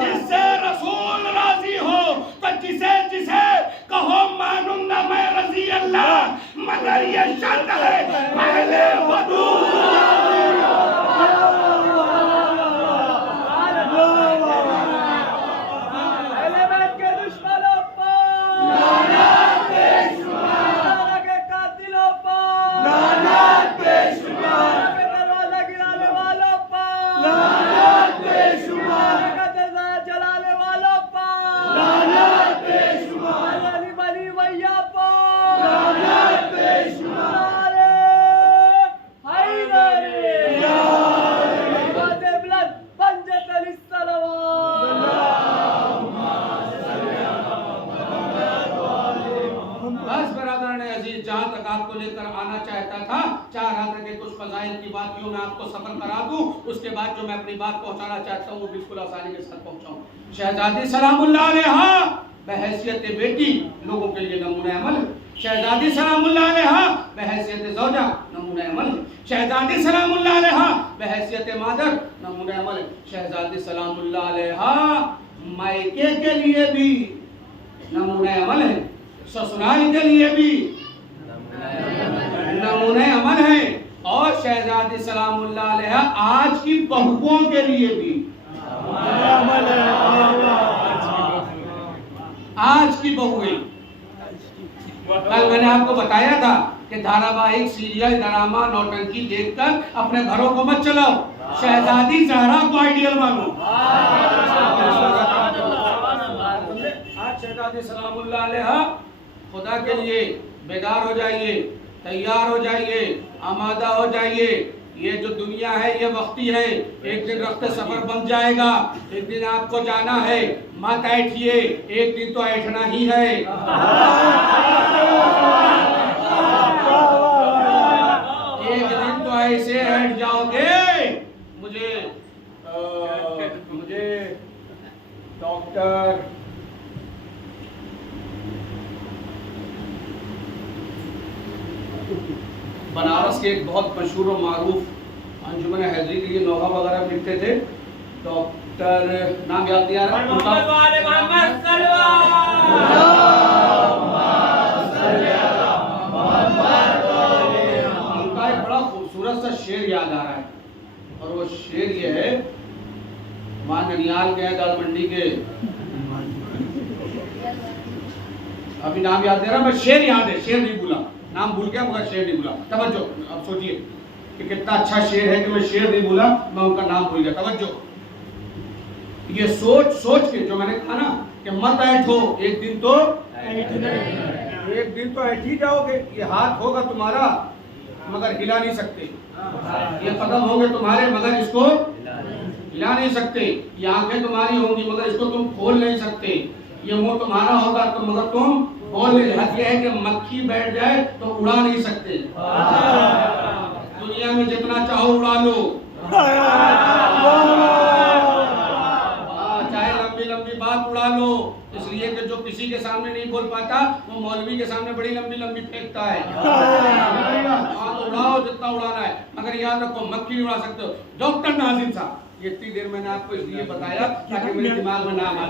जिससे रसूल राजी हो। तो जिसे जिसे कहो मानूंगा मैं रजी अल्लाह, मगर ये शर्त है पहले वदू। जहां तक आपको लेकर आना चाहता था, चाह रहा था कि कुछ फजाइल की बातियों में आपको सफर करा दूं, उसके बाद जो मैं अपनी बात पहुंचाना चाहता हूं वो बिल्कुल आसानी के साथ पहुंचाऊं। शहजादी सलामुल्लाह अलैहा बहैसियत बेटी लोगों के लिए नमूना अमल है। शहजादी सलामुल्लाह अलैहा बहैसियत ज़ौजा नमूना अमल है। शहजादी सलामुल्लाह अलैहा बहैसियत मादर नमूना अमल है। शहजादी सलामुल्लाह अलैहा मायके के लिए भी नमूना अमल है, ससुराल के लिए भी नमूने अमल है, और शहजादी सलामुल्लाह अलैहा आज की बहुओं के लिए भी अमल है। आज की बहुएं, कल मैंने आपको बताया था कि धारावाहिक, सीरियल, ड्रामा, नौटंकी देखकर अपने घरों को मत चलाओ, शहजादी ज़हरा को आइडियल मानो। आज शहजादी सलामुल्लाह अलैहा खुदा के लिए बेदार हो जाइए, तैयार हो जाइए, आमादा हो जाइए। ये जो दुनिया है ये वक्ती है, एक दिन रफ्ते सफर बन जाएगा, एक दिन आपको जाना है। मत ऐठिए, एक दिन तो ऐठना ही है। एक दिन तो ऐसे ऐठ जाओगे, मुझे डॉक्टर बनारस के एक बहुत मशहूर और मारूफ अंजुमन हैदरी के लिए नोहा वगैरह लिखते थे, डॉक्टर नाम याद नहीं आ रहा उनका एक बड़ा खूबसूरत सा शेर याद आ रहा है, और वो शेर ये है, वहाँ ननियाल के दाल मंडी के, अभी नाम याद नहीं रहा, मैं शेर याद है, शेर नहीं भूला, नाम भूल गया मगर शेर नहीं भूला। तवज्जो, अब सोचिए कि कितना अच्छा शेर है कि मैं शेर नहीं भूला, मैं उनका नाम भूल गया। तवज्जो, ये सोच सोच के जो मैंने कहा ना कि मत ऐठो, एक दिन तो एक दिन तो ऐठ ही जाओगे। ये हाथ होगा तुम्हारा मगर हिला नहीं सकते, ये कदम होंगे तुम्हारे मगर इसको हिला नहीं सकते, ये आंखें तुम्हारी होंगी मगर इसको तुम खोल नहीं सकते, ये मुंह तुम्हारा होगा तो मगर तुम बोल नहीं। हद है कि मक्खी बैठ जाए तो उड़ा नहीं सकते, दुनिया में जितना चाहो उड़ा लो, चाहे लंबी लंबी बात उड़ा लो, इसलिए कि जो किसी के सामने नहीं बोल पाता वो मौलवी के सामने बड़ी लंबी लंबी फेंकता है। तो उड़ाओ जितना उड़ाना है, मगर याद रखो मक्खी नहीं उड़ा सकते हो। डॉक्टर नाजिम साहब, ये इतनी देर मैंने आपको इसलिए बताया ताकि मेरे दिमाग में नाम आ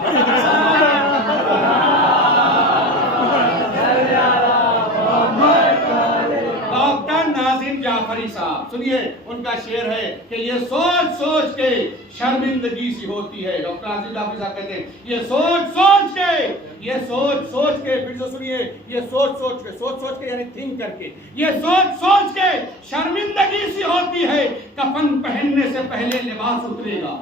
डॉक्टर नाजिम जाफरी साहब, सुनिए उनका शेर है कि ये सोच सोच के शर्मिंदगी सी होती है। डॉक्टर नाजिम जाफरी साहब कहते हैं ये सोच सोच के, फिर से सुनिए, ये सोच सोच के यानी थिंक करके, ये सोच सोच के शर्मिंदगी सी होती है, कफन पहनने से पहले लिबास उतरेगा।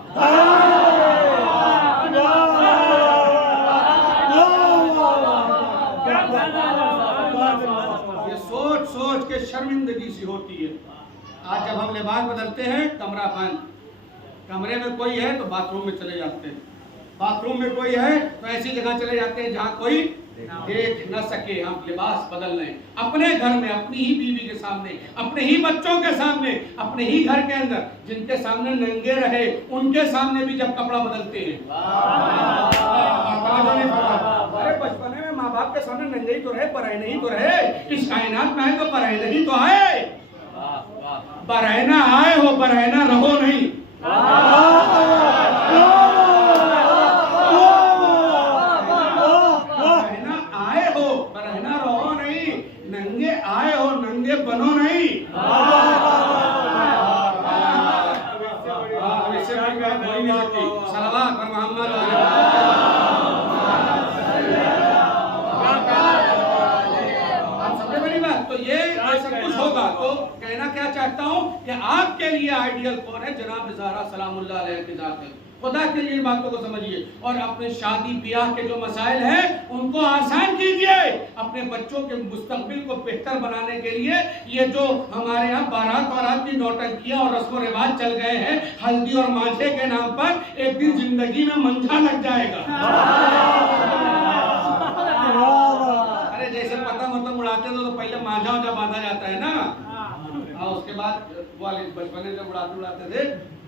ये सोच सोच के शर्मिंदगी सी होती है। आज जब हम लिबास बदलते हैं, कमरा बंद, कमरे में कोई है तो बाथरूम में चले जाते हैं, बाथरूम में कोई है तो ऐसी जगह चले जाते हैं जहाँ कोई देख न सके। हम लिबास बदल रहे हैं अपने घर में, अपनी ही बीवी के सामने, अपने ही बच्चों के सामने, अपने ही घर के अंदर, जिनके सामने नंगे रहे उनके सामने भी जब कपड़ा बदलते हैं। अरे बचपन में माँ बाप के सामने नंगे ही तो रहे, पराए नहीं तो रहे, इस कायनात में है तो पराए नहीं तो है। बरहना आए हो बरहना रहो नहीं। बरहना आए हो बरहना रहो नहीं, नंगे आए हो नंगे बनो नहीं। सलावत पर मोहम्मद तो ये सब कुछ होगा। तो कहना क्या चाहता हूँ कि आपके लिए आइडियल कौन है? जनाब ज़हरा सलामुल्लाह अलैहा की ज़ात है। खुदा के लिए बातों को समझिए और अपने शादी ब्याह के जो मसाइल हैं उनको आसान कीजिए। अपने बच्चों के मुस्तकबिल को बेहतर बनाने के लिए ये जो हमारे यहाँ बारात वारात की नौटंकियाँ और रस्म रिवाज चल गए हैं हल्दी और मांझे के नाम पर, एक दिन जिंदगी में मंझा लग जाएगा। अरे जैसे पतंग वतंग उड़ाते तो पहले मांझा वांझा बांधा जाता है ना, और उसके बाद वाले बचपन में जब उड़ाते थे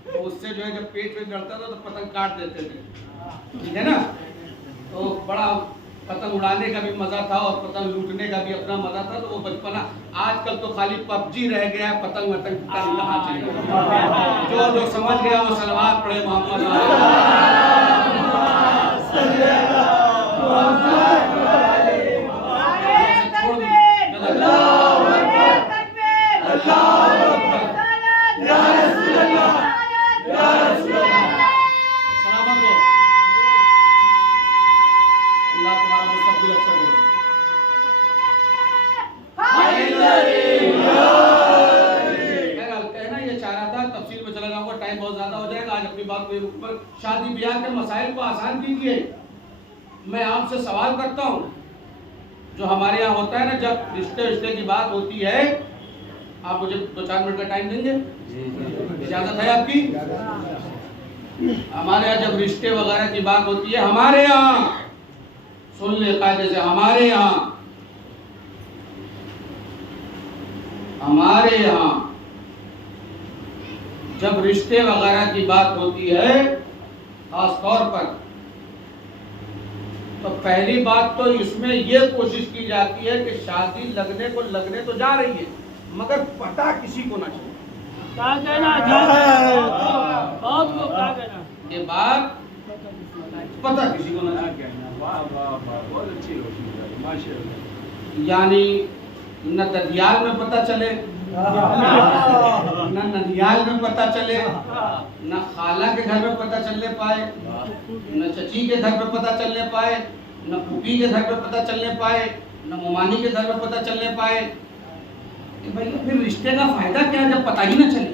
तो उससे जो है जब पेट में चढ़ता था तो पतंग काट देते थे, ठीक है ना। तो बड़ा पतंग उड़ाने का भी मजा था और पतंग लूटने का भी अपना मजा था। तो वो बचपना, आजकल तो खाली पबजी रह गया है, पतंग वतंग कहाँ चले गया। जो समझ गया वो सलवात पढ़े मोहम्मद। शादी ब्याह के मसाइल को आसान कीजिए। मैं आपसे सवाल करता हूँ, जो हमारे यहाँ होता है ना, जब रिश्ते की बात होती है, आप मुझे 2-4 मिनट का टाइम देंगे? इजाजत है आपकी? हमारे यहाँ जब रिश्ते वगैरह की बात होती है, हमारे यहाँ सुन ले कायदे से, हमारे यहाँ जब रिश्ते वगैरह की बात होती है खास तौर पर, तो पहली बात तो इसमें ये कोशिश की जाती है कि शादी लगने तो जा रही है, मगर पता किसी को ना चले। ये बात पता किसी को ना चले, यानी न ददियाल में पता चले, न ननियाल में पता चले, न खाला के घर में पता चलने पाए, न चची के घर में पता चलने पाए, न फूफी के घर में पता चलने पाए, न मुमानी के घर में पता चलने पाए। कि भाई फिर रिश्ते का फायदा क्या जब पता ही ना चले।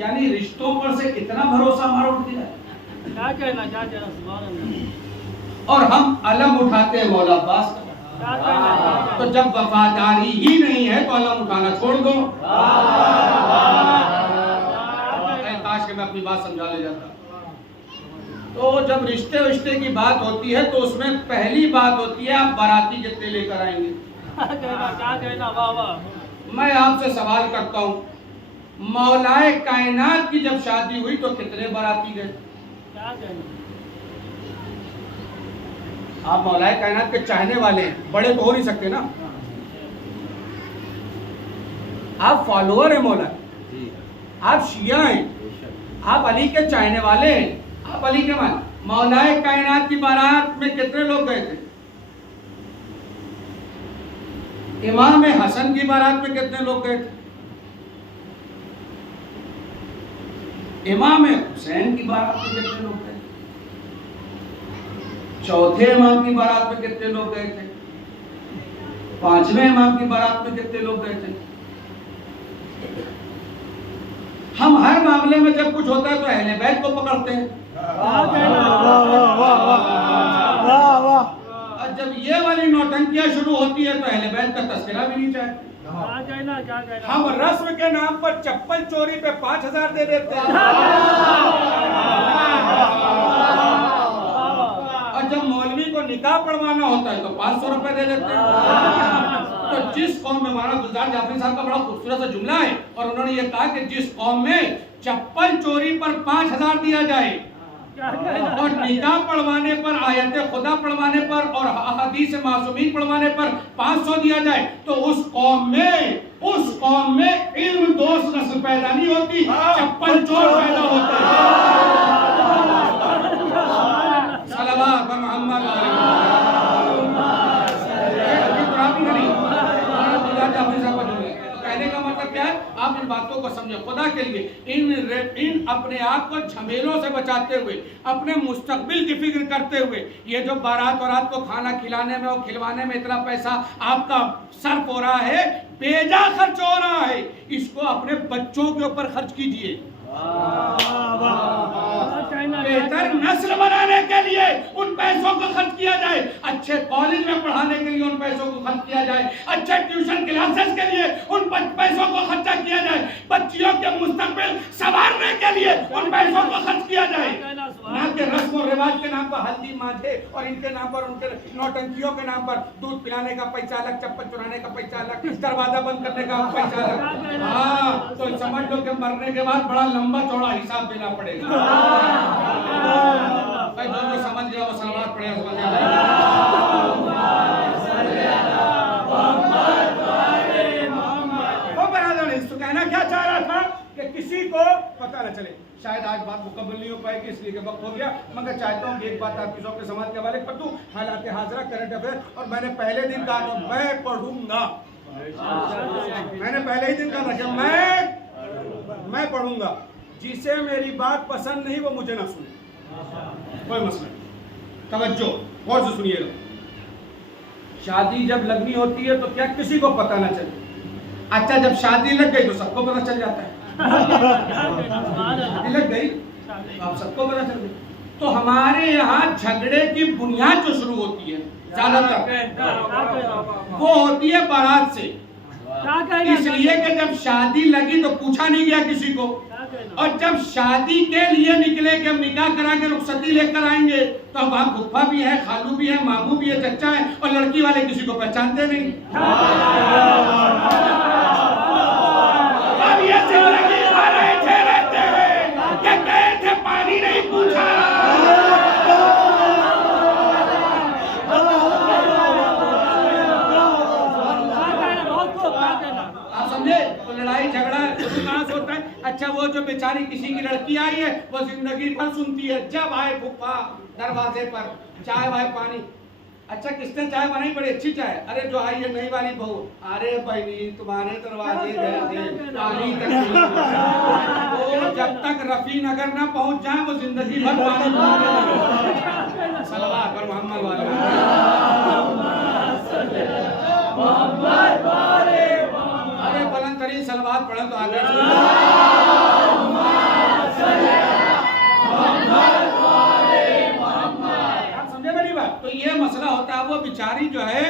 यानी रिश्तों पर से इतना भरोसा हमारा उठ गया, और हम अलम उठाते हैं मौला अब्बास का। तो जब वफादारी ही नहीं है तो अलम उठाना छोड़ दो। काश के मैं अपनी बात समझा ले जाता। तो जब रिश्ते की बात होती है तो उसमें पहली बात होती है आप बाराती कितने लेकर आएंगे। मैं आपसे सवाल करता हूँ, मौलाए कायनात की जब शादी हुई तो कितने बाराती गए? आप मौलाए कायनात के चाहने वाले हैं, बड़े तो हो नहीं सकते ना, आप फॉलोअर हैं मौला, आप शिया हैं, आप अली के चाहने वाले हैं, आप अली के मान। मौलाए कायनात की बारात में कितने लोग गए थे? इमाम हसन की बारात में कितने लोग गए थे? इमाम हुसैन की बारात में कितने लोग गए? चौथे इमाम की बारात में कितने लोग गए थे? पांचवें इमाम की बारात में कितने लोग गए थे? हम हर मामले में जब कुछ होता है तो अहले बैत को पकड़ते हैं, और जब ये वाली नौटंकियां शुरू होती है तो अहले बैत का तस्करा भी नहीं चाहे। हम रस्म के नाम पर चप्पल चोरी पे 5,000 दे देते हैं, और जब मौलवी को निकाह पढ़वाना होता है तो 500 रुपए दे देते हैं। तो जिस कौम में, मौलाना गुलजार जाफरी साहब का बड़ा खूबसूरत सा जुमला है, और उन्होंने ये कहा कि जिस कौम में चप्पल चोरी पर 5,000 दिया जाए और निकाह पढ़वाने पर, आयत खुदा पढ़वाने पर और हदीस मासूमीन पढ़वाने पर 500 दिया जाए, तो उस कौम में उस कौम में इल्म दोष नस्ल पैदा नहीं होती, चप्पल चोर पैदा होते हैं। सलावत मोहम्मद कहने का मतलब क्या है? आप इन बातों को समझो खुदा के लिए। इन अपने आप को झमेलों से बचाते हुए, अपने मुस्तकबिल की फिक्र करते हुए, ये जो बारात और रात को खाना खिलाने में और खिलवाने में इतना पैसा आपका सर्फ हो रहा है, बेजा खर्च हो रहा है, इसको अपने बच्चों के ऊपर खर्च कीजिए। बेहतर नस्ल बनाने के लिए उन पैसों को खर्च किया जाए, अच्छे कॉलेज में पढ़ाने के लिए उन पैसों को खर्च किया जाए, अच्छे ट्यूशन क्लासेस के लिए उन पैसों को खर्चा किया जाए, बच्चियों के मुस्तकबिल संवारने के लिए उन पैसों को खर्च किया जाए, ना कि रस्म और रिवाज के नाम पर हल्दी मांझे और इनके नाम पर, उनके नौटंकियों के नाम पर दूध पिलाने का पैसा अलग, चप्पल चुराने का पैसा अलग, दरवाजा बंद करने का पैसा अलग। हाँ, तो समझ लो कि मरने के बाद बड़ा लंबा चौड़ा हिसाब देना पड़ेगा। भाई जो समझ गया वो सलावत पढ़े, समझ तो कहना क्या चाह रहा था कि किसी को पता न चले। शायद आज बात मुकम्मल नहीं हो पाएगी इसलिए कि वक्त हो गया, मगर चाहता हूँ कि एक बात आपकी सबके समाज के हवाले कर दूं। हालात हाजरा करंट अफेयर, और मैंने पहले दिन कहा था मैं पढ़ूंगा, मैंने पहले ही दिन कहा था कि मैं पढ़ूंगा। जिसे मेरी बात पसंद नहीं वो मुझे ना सुने, कोई मसला नहीं। तवज्जो गौर से सुनिएगा। शादी जब लगनी होती है तो क्या किसी को पता ना चले? अच्छा, जब शादी लग गई तो सबको पता चल जाता है। शादी लग गई अब सबको पता चल गई। तो हमारे यहाँ झगड़े की बुनियाद जो शुरू होती है ज्यादातर वो होती है बारात से। इसलिए कि जब शादी लगी तो पूछा नहीं गया किसी को, और जब शादी के लिए निकले कि हम निकाह करा के रुखसती लेकर आएंगे तो अब वहाँ फूफा भी है, खालू भी है, मामू भी है, चचा है, और लड़की वाले किसी को पहचानते नहीं। अब ये जिंदगी भर ऐसे रहते हैं कि गए थे पानी नहीं पूछा। आप समझे? तो लड़ाई झगड़ा कहाँ से होता है? अच्छा, वो जो बेचारी किसी की लड़की आई है वो जिंदगी भर सुनती है, जब आए फूफा दरवाजे पर चाय वाय पानी। अच्छा, किसने चाय बनाई? बड़ी अच्छी चाय। अरे जो आई है नई वाली बहू। अरे बहनी तुम्हारे दरवाजे गए थे पानी तक। वो जब तक रफी नगर ना पहुंच जाए वो जिंदगी भर पानी। सल्लल्लाहु अलैहि मोहम्मद वाले। अरे बुलंद तरीन सलवात पढ़े तो आगे तो ये मसला होता है। वो बेचारी जो है,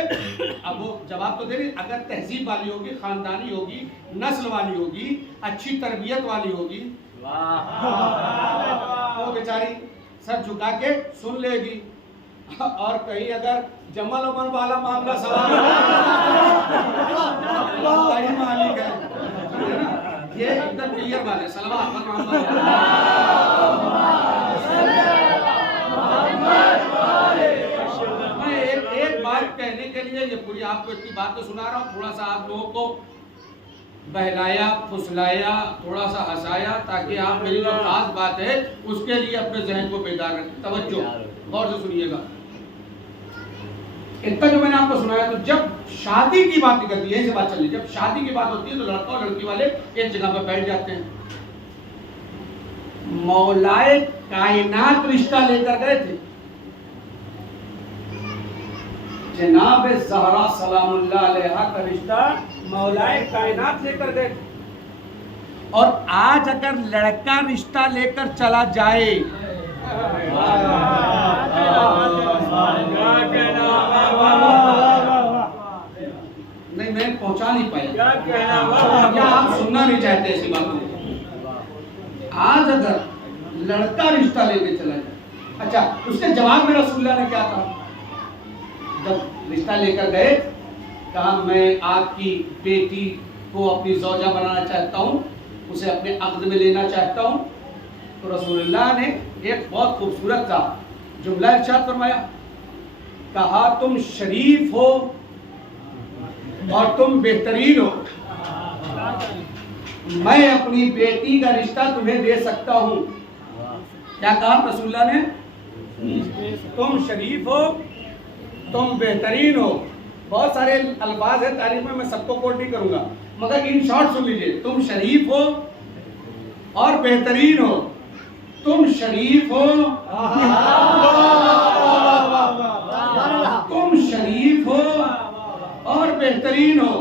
अब वो जवाब तो दे रही, अगर तहजीब वाली होगी, खानदानी होगी, नस्ल वाली होगी, अच्छी तरबियत वाली होगी, वो बेचारी सर झुका के सुन लेगी। और कहीं अगर जमल उमल वाला मामला सवाल मालिक है, ये एकदम क्लियर बात है। सलवात एक बात कहने के लिए ये पूरी आपको इतनी बात तो सुना रहा हूँ, थोड़ा सा आप लोगों को बहलाया, फुसलाया, थोड़ा सा हंसाया, ताकि आप मेरी जो खास बात है उसके लिए अपने जहन को बेदार रखें। तवज्जो गौर से सुनिएगा। इतना जो मैंने आपको सुनाया, तो जब शादी की बात निकलती है, बात चल रही, जब शादी की बात होती है तो लड़का और लड़की वाले एक जगह पर बैठ जाते हैं। मौलाए कायनात रिश्ता लेकर गए थे, जनाब ज़हरा सलामुल्लाह अलैहा का रिश्ता मौलाए कायनात लेकर गए। और आज अगर लड़का रिश्ता लेकर चला जाए, नहीं मैं पहुंचा नहीं पाया, क्या आप सुनना नहीं चाहते ऐसी बातें? आज अगर लड़का रिश्ता लेकर चला जाए, अच्छा उसके जवाब में रसूलुल्लाह ने क्या कहा? जब रिश्ता लेकर गए, कहा मैं आपकी बेटी को अपनी ज़ौजा बनाना चाहता हूँ, उसे अपने अक़्द में लेना चाहता हूँ। तो रसूलुल्लाह ने एक बहुत खूबसूरत सा जुमला इरशाद फरमाया, कहा तुम शरीफ हो और तुम बेहतरीन हो, मैं अपनी बेटी का रिश्ता तुम्हें दे सकता हूँ। क्या कहा रसूलुल्लाह ने? तुम शरीफ हो, तुम बेहतरीन हो। बहुत सारे अल्फाज है तारीफ में, मैं सबको कोट नहीं करूंगा, मगर इन शॉर्ट सुन लीजिए। तुम शरीफ हो और बेहतरीन हो। तुम शरीफ हो, तुम शरीफ हो और बेहतरीन हो।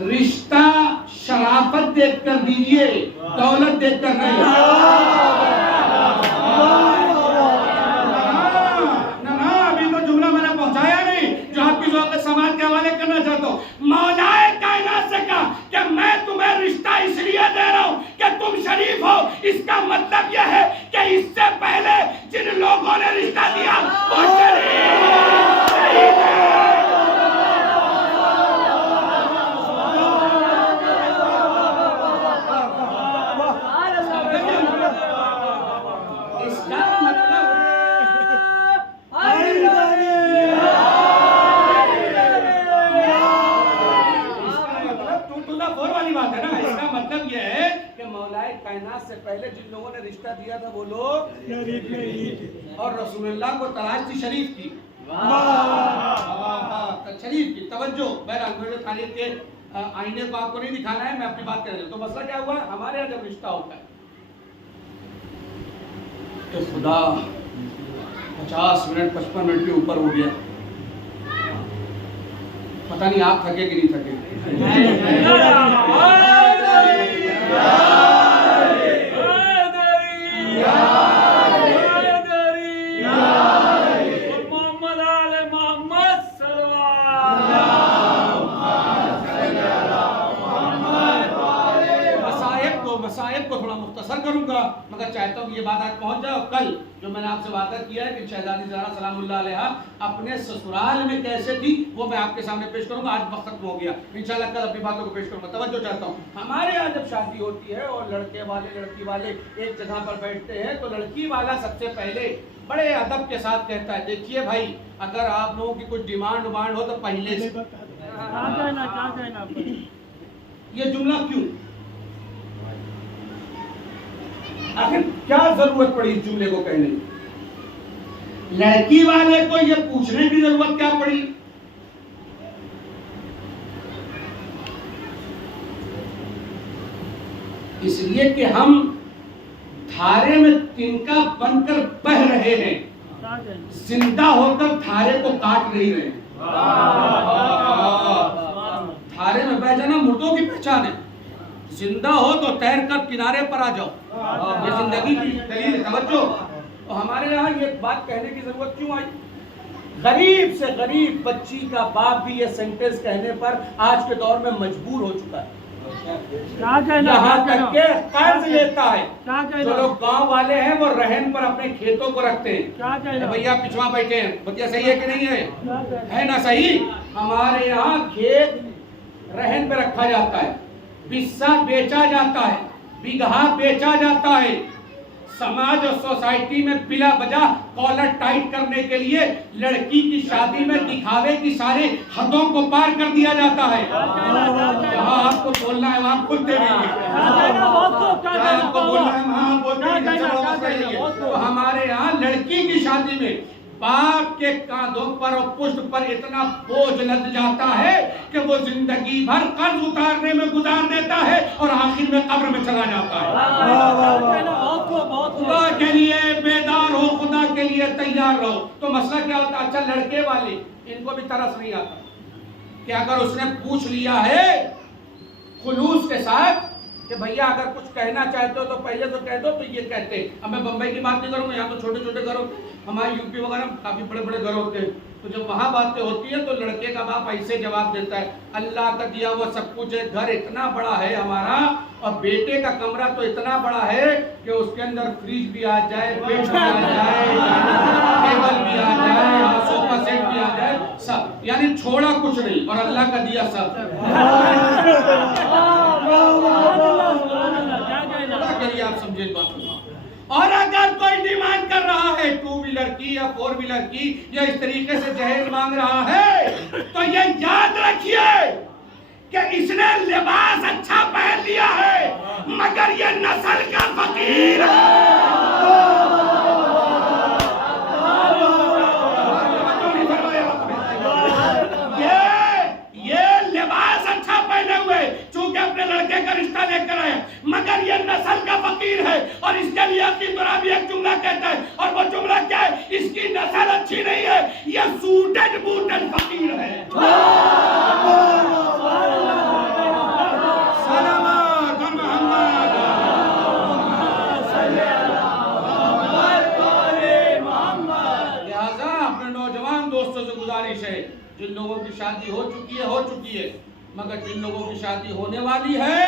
रिश्ता शराफत देखकर दीजिए, दौलत देखकर नहीं। ना, अभी तो जुमला मैंने पहुंचाया नहीं जो आपकी ज़ौक़ समाज के हवाले करना चाहता हूँ। मौलाए कायनात से कहा कि मैं तुम्हें रिश्ता इसलिए दे रहा हूँ कि तुम शरीफ हो। इसका मतलब यह है कि इससे पहले जिन लोगों ने रिश्ता दिया वो शरीफ नहीं थे। कायनात से पहले जिन लोगों ने रिश्ता दिया था वो लोग शरीफ नहीं थे, और रसूलुल्लाह को तलाश थी शरीफ की। शरीफ की तवज्जो। बहरहाल मुझे तारीफ के आईने को आपको नहीं दिखाना है, मैं अपनी बात कर रहा हूं। तो मसला क्या हुआ? हमारे यहाँ जब रिश्ता होता है तो खुदा 50 मिनट 55 मिनट के ऊपर हो गया। पता नहीं आप थके कि नहीं थके। मसाइब को थोड़ा मुख्तसर करूंगा, मगर चाहता हूँ ये बात आज पहुंच जाए। कल जो मैंने आपसे वादा किया है कि शहजादी ज़हरा सलामुल्लाह अलैहा अपने ससुराल में कैसे थी वो मैं आपके सामने पेश करूंगा। आज वक्त खत्म हो गया, इंशाल्लाह कल अपनी बातों को पेश करूंगा। तवज्जो चाहता हूँ। हमारे यहाँ जब शादी होती है और लड़के वाले लड़की वाले एक जगह पर बैठते हैं तो लड़की वाला सबसे पहले बड़े अदब के साथ कहता है, देखिए भाई, अगर आप लोगों की कुछ डिमांड वांड हो तो पहले से। ये जुमला क्यों? आखिर क्या जरूरत पड़ी इस जुमले को कहने की? लड़की वाले को ये पूछने की जरूरत क्या पड़ी? इसलिए कि हम धारे में तिनका बनकर बह रहे हैं, जिंदा होकर धारे को काट नहीं रहे। धारे में बह जाना मुर्दों की पहचान है। जिंदा हो तो तैर कर किनारे पर आ जाओ, ये जिंदगी की दलील है। तवज्जो। तो हमारे यहाँ ये बात कहने की जरूरत क्यों आई? गरीब से गरीब बच्ची का बाप भी ये सेंटेंस कहने पर आज के दौर में मजबूर हो चुका है। यहाँ तक के कर्ज लेता है। जो लोग गांव वाले हैं वो रहन पर अपने खेतों को रखते हैं। भैया पिछवा बैठे हैं, भैया सही है कि नहीं है ना सही? हमारे यहाँ खेत रहन पे रखा जाता है, बिस्सा बेचा जाता है, बिगहा बेचा जाता है। समाज और सोसाइटी में बिला वजह कॉलर टाइट करने के लिए लड़की की शादी में दिखावे की सारे हदों को पार कर दिया जाता है। जहाँ आपको बोलना है वहाँ खुलते नहीं, आपको बोलना है वहाँ बोलते नहीं। तो हमारे यहाँ लड़की की शादी में बाप के कांधों पर और पुष्ट पर इतना बोझ लद जाता है कि वो जिंदगी भर कर्ज उतारने में गुजार देता है और आखिर में कब्र में चला जाता है। खुदा के लिए बेदार हो, खुदा के लिए तैयार रहो। तो मसला क्या होता है? अच्छा, लड़के वाले इनको भी तरस नहीं आता कि अगर उसने पूछ लिया है खुलूस के साथ कि भैया अगर कुछ कहना चाहते हो तो पहले तो कह दो, तो ये कहते हैं। अब मैं बम्बई की बात नहीं करूँगा, यहाँ तो छोटे छोटे घर होते, हमारे यूपी वगैरह में काफ़ी बड़े बड़े घर होते हैं। तो जब वहाँ बातें होती है तो लड़के का बाप ऐसे जवाब देता है, अल्लाह का दिया हुआ सब कुछ है, घर इतना बड़ा है हमारा, और बेटे का कमरा तो इतना बड़ा है कि उसके अंदर फ्रिज भी आ जाए, बेड भी आ जाए, टेबल भी आ जाए, सोफा सेट भी आ जाए, सब, यानी छोड़ा कुछ नहीं और अल्लाह का दिया सब। आप समझे बात। और अगर कोई डिमांड कर रहा है 2 व्हीलर की या 4 व्हीलर की या इस तरीके से जहेज मांग रहा है तो ये याद रखिए कि इसने लिबास अच्छा पहन लिया है मगर ये नस्ल का फकीर है। ये लिबास अच्छा पहने हुए चूंकि अपने लड़के का रिश्ता लेकर आए मगर ये नस्ल का फकीर है। और इसके लिए अकील तुराबी एक जुमला कहता है और वो जुमला क्या है? इसकी नस्ल अच्छी नहीं है, ये सूटेड बूटेड फकीर है। लिहाजा अपने नौजवान दोस्तों से गुजारिश है, जिन लोगों की शादी हो चुकी है मगर जिन लोगों की शादी होने वाली है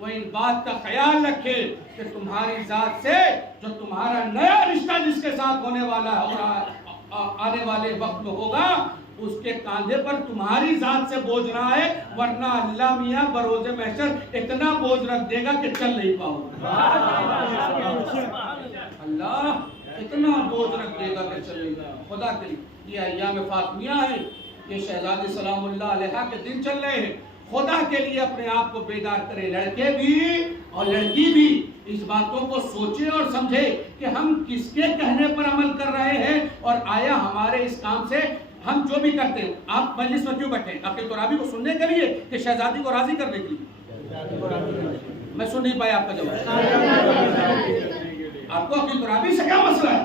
वो इन बात का ख्याल रखे कि तुम्हारी जात से जो तुम्हारा नया रिश्ता जिसके साथ होने वाला है और आने वाले वक्त में होगा उसके कांधे पर तुम्हारी जात से बोझ ना आए, वरना अल्लाह मियां बरोज़े महशर इतना बोझ रख देगा कि चल नहीं पाओगे। अल्लाह इतना बोझ रख देगा कि चल नहीं पाओगे। खुदा के लिए ये अय्याम फातिमिया है, ये शहजादी सलामुल्लाह अलैहा के दिन चल रहे हैं। खुदा के लिए अपने आप को बेदार करें, लड़के भी और लड़की भी इस बातों को सोचे और समझे कि हम किसके कहने पर अमल कर रहे हैं और आया हमारे इस काम से हम जो भी करते हैं। आप मजलिस में क्यों बैठे? अकील तुराबी को सुनने के लिए कि शहजादी को राजी करने के लिए? मैं सुन नहीं पाया आपका जवाब। आपको अकील तुराबी से क्या मसला है?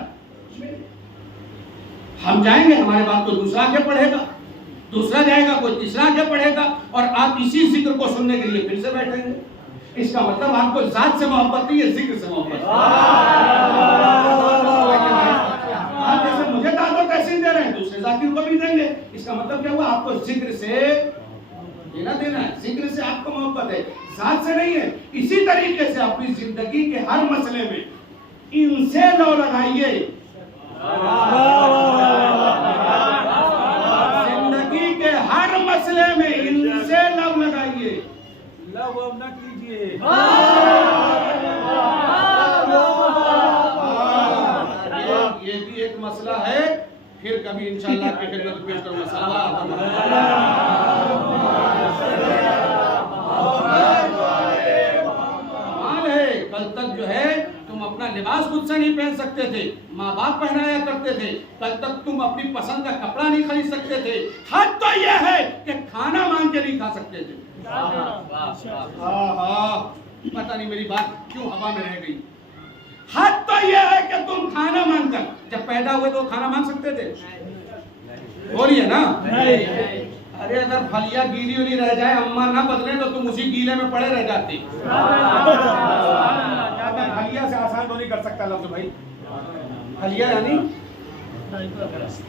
हम जाएंगे, हमारे बात को दूसरा आगे पढ़ेगा, दूसरा जाएगा, कोई तीसरा आगे पढ़ेगा और आप इसी जिक्र को सुनने के लिए फिर से बैठेंगे। इसका मतलब आपको जात से मोहब्बत नहीं है, जिक्र से मोहब्बत। आप जैसे मुझे दादो तहसीन दे रहे हैं दूसरे जाकिर को भी देंगे। इसका मतलब क्या हुआ? आपको जिक्र से लेना देना है, जिक्र से आपको मोहब्बत है, जात से नहीं है। इसी तरीके से अपनी जिंदगी के हर मसले में इनसे लो लगाइए। जिंदगी के हर मसले में इनसे लव लगाइए, लव न कीजिए। ये भी एक मसला है, फिर कभी इंशाअल्लाह के खिदमत में पेश करूंगा। कमाल है, कल तक जो है तुम अपना लिबास खुद से नहीं पहन सकते थे, माँ बाप पहनाया करते थे। कल तक तुम अपनी पसंद का कपड़ा नहीं खरीद सकते थे। हद तो यह है कि खाना मांग के नहीं खा सकते थे। पता नहीं मेरी बात क्यों हवा में रह गई। हद तो यह है कि तुम खाना मांगकर, जब पैदा हुए तो खाना मांग सकते थे? बोलिए ना। अरे अगर फलिया गीली उली रह जाए, अम्मा ना बदले तो तुम उसी गीले में पड़े रह जाते। फलिया से आसान तो नहीं कर सकता लफ्ज़ भाई। फलिया यानी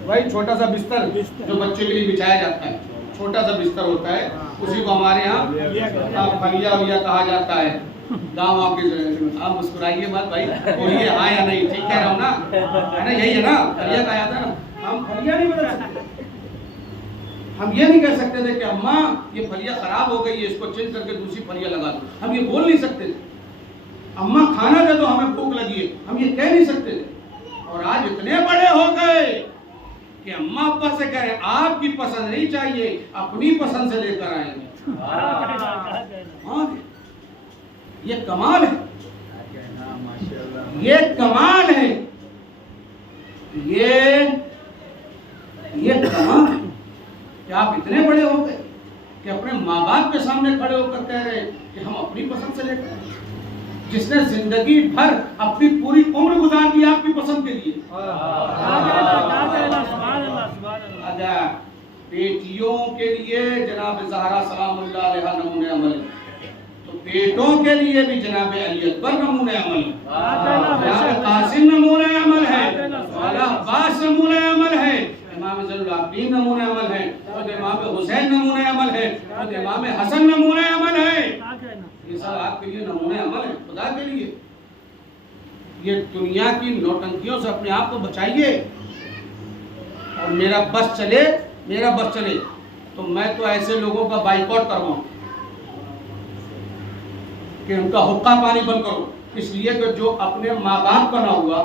भाई छोटा सा बिस्तर जो बच्चे के लिए बिछाया जाता है, छोटा सा बिस्तर होता है, उसी को हमारे यहाँ फलिया उलिया कहा जाता है। गाँव आपके आप मुस्कुराइए मत भाई, बोलिए हाँ या नहीं, ठीक कह रहा हूँ ना, है ना? यही है ना, फलिया कहा जाता है ना। हम फलिया नहीं बदल सकते, हम ये नहीं कह सकते थे कि अम्मा ये फलिया खराब हो गई है, इसको चेंज करके दूसरी फलिया लगा दो। हम ये बोल नहीं सकते थे। अम्मा खाना दे दो, हमें भूख लगी है, हम ये कह नहीं सकते थे। और आज इतने बड़े हो गए कि अम्मा अब्बा से कह रहे आपकी पसंद नहीं चाहिए, अपनी पसंद से लेकर आएंगे। ये कमाल है, ये कमाल है, ये कमाल है कि आप इतने बड़े हो गए कि अपने माँ बाप के सामने खड़े होकर कह रहे कि हम अपनी पसंद से लेकर आए। जिसने जिंदगी भर अपनी पूरी उम्र गुजार दी आपकी पसंद के लिए। बेटियों के लिए जनाब ज़हरा सलामुल्लाह अलैहा नमूने अमल, तो बेटों के लिए भी जनाब अली अकबर नमूने अमल, जनाब कासिम नमूने अमल है, वाला अब्बास नमूने अमल है, इमाम ज़ैनुल आबिदीन नमूने अमल है, और इमाम हुसैन नमूने अमल है, और इमाम हसन नमूने अमल है। ये सब आपके लिए नमूने अमल है, खुदा के लिए। ये दुनिया की नौटंकियों से अपने आप को बचाइए। और मेरा बस चले तो मैं तो ऐसे लोगों का बाइकआउट करवाऊं कि उनका हुक्का पानी बंद करो, इसलिए कि जो अपने माँ बाप का ना हुआ।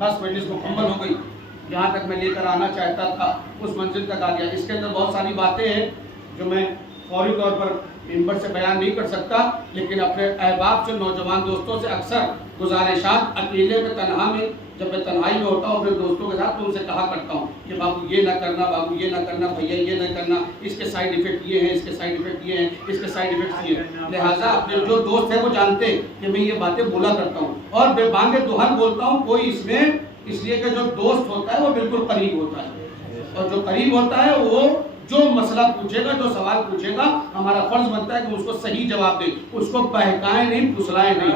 बस मजलिस मुकम्मल हो गई। जहाँ तक मैं लेकर आना चाहता था उस मंजिल तक आ गया। इसके अंदर बहुत सारी बातें हैं जो मैं फौरी तौर पर मिंबर से बयान नहीं कर सकता, लेकिन अपने अहबाब से, नौजवान दोस्तों से अक्सर गुजारिशात अकेले में, तन्हा में, जब मैं तन्हाई में होता हूँ अपने दोस्तों के साथ, तो उनसे कहा करता हूँ कि बाबू ये ना करना, बाबू ये ना करना, भैया ये ना करना, इसके साइड इफेक्ट ये हैं, इसके साइड इफेक्ट ये हैं, इसके साइड इफेक्ट ये हैं। लिहाजा अपने जो दोस्त हैं वो जानते हैं कि मैं ये बातें बोला करता हूँ और बेबांगे दुहन बोलता हूँ। कोई इसमें इसलिए कि जो दोस्त होता है वो बिल्कुल करीब होता है, और जो करीब होता है वो जो मसला पूछेगा, जो सवाल पूछेगा, हमारा फर्ज बनता है कि उसको सही जवाब दे, उसको बहकाए नहीं, फुसलाए नहीं।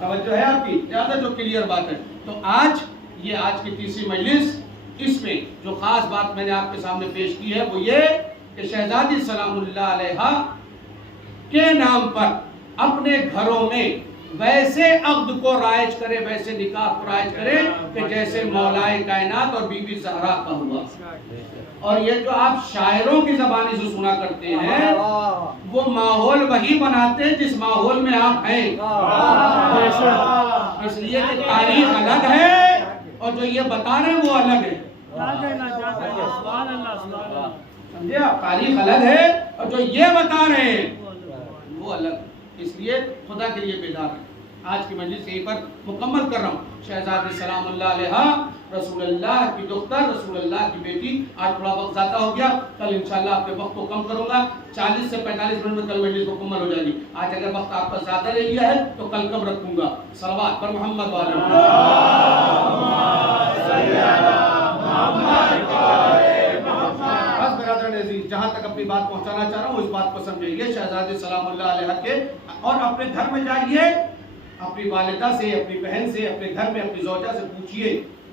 तवज्जो है आपकी? ज्यादा जो क्लियर बात है। तो आज ये आज की तीसरी मजलिस, इसमें जो खास बात मैंने आपके सामने पेश की है वो ये कि शहजादी सलामुल्लाह अलैहा के नाम पर अपने घरों में वैसे अक्द को राइज करे, वैसे निकाह को राइज करे कि जैसे मौलाए कायनात और बीबी ज़हरा का हुआ। और ये जो आप शायरों की ज़बानी से सुना करते हैं वो माहौल वही बनाते हैं जिस माहौल में आप हैं। इसलिए कि तारीख अलग है और जो ये बता रहे हैं वो अलग है। समझे आप? तारीख अलग है और जो ये बता रहे हैं वो अलग। इसलिए खुदा के लिए बेदार है। आज की मजलिस यहीं पर मुकम्मल कर रहा हूँ। शहजादी सलामुल्लाह अलैहा रसूलुल्लाह की दुख्तर, रसूलुल्लाह की बेटी। आज थोड़ा वक्त ज़्यादा हो गया, कल इंशाल्लाह अपने वक्त को कम करूंगा। 40 से 45 मिनट में कल मजलिस मुकम्मल हो जाएगी। आज अगर वक्त आपका ज़्यादा ले लिया है तो कल कम रखूंगा। सलवात पर मोहम्मद वाले। बस बिरादर अज़ीज़, जहाँ तक अपनी बात पहुँचाना चाह रहा हूँ इस बात को समझिए। शहजादी सलामुल्लाह अलैहा के और अपने घर में जाइए, अपनी वालिदा से, अपनी बहन से, अपने घर में अपनी ज़ौजा से पूछिए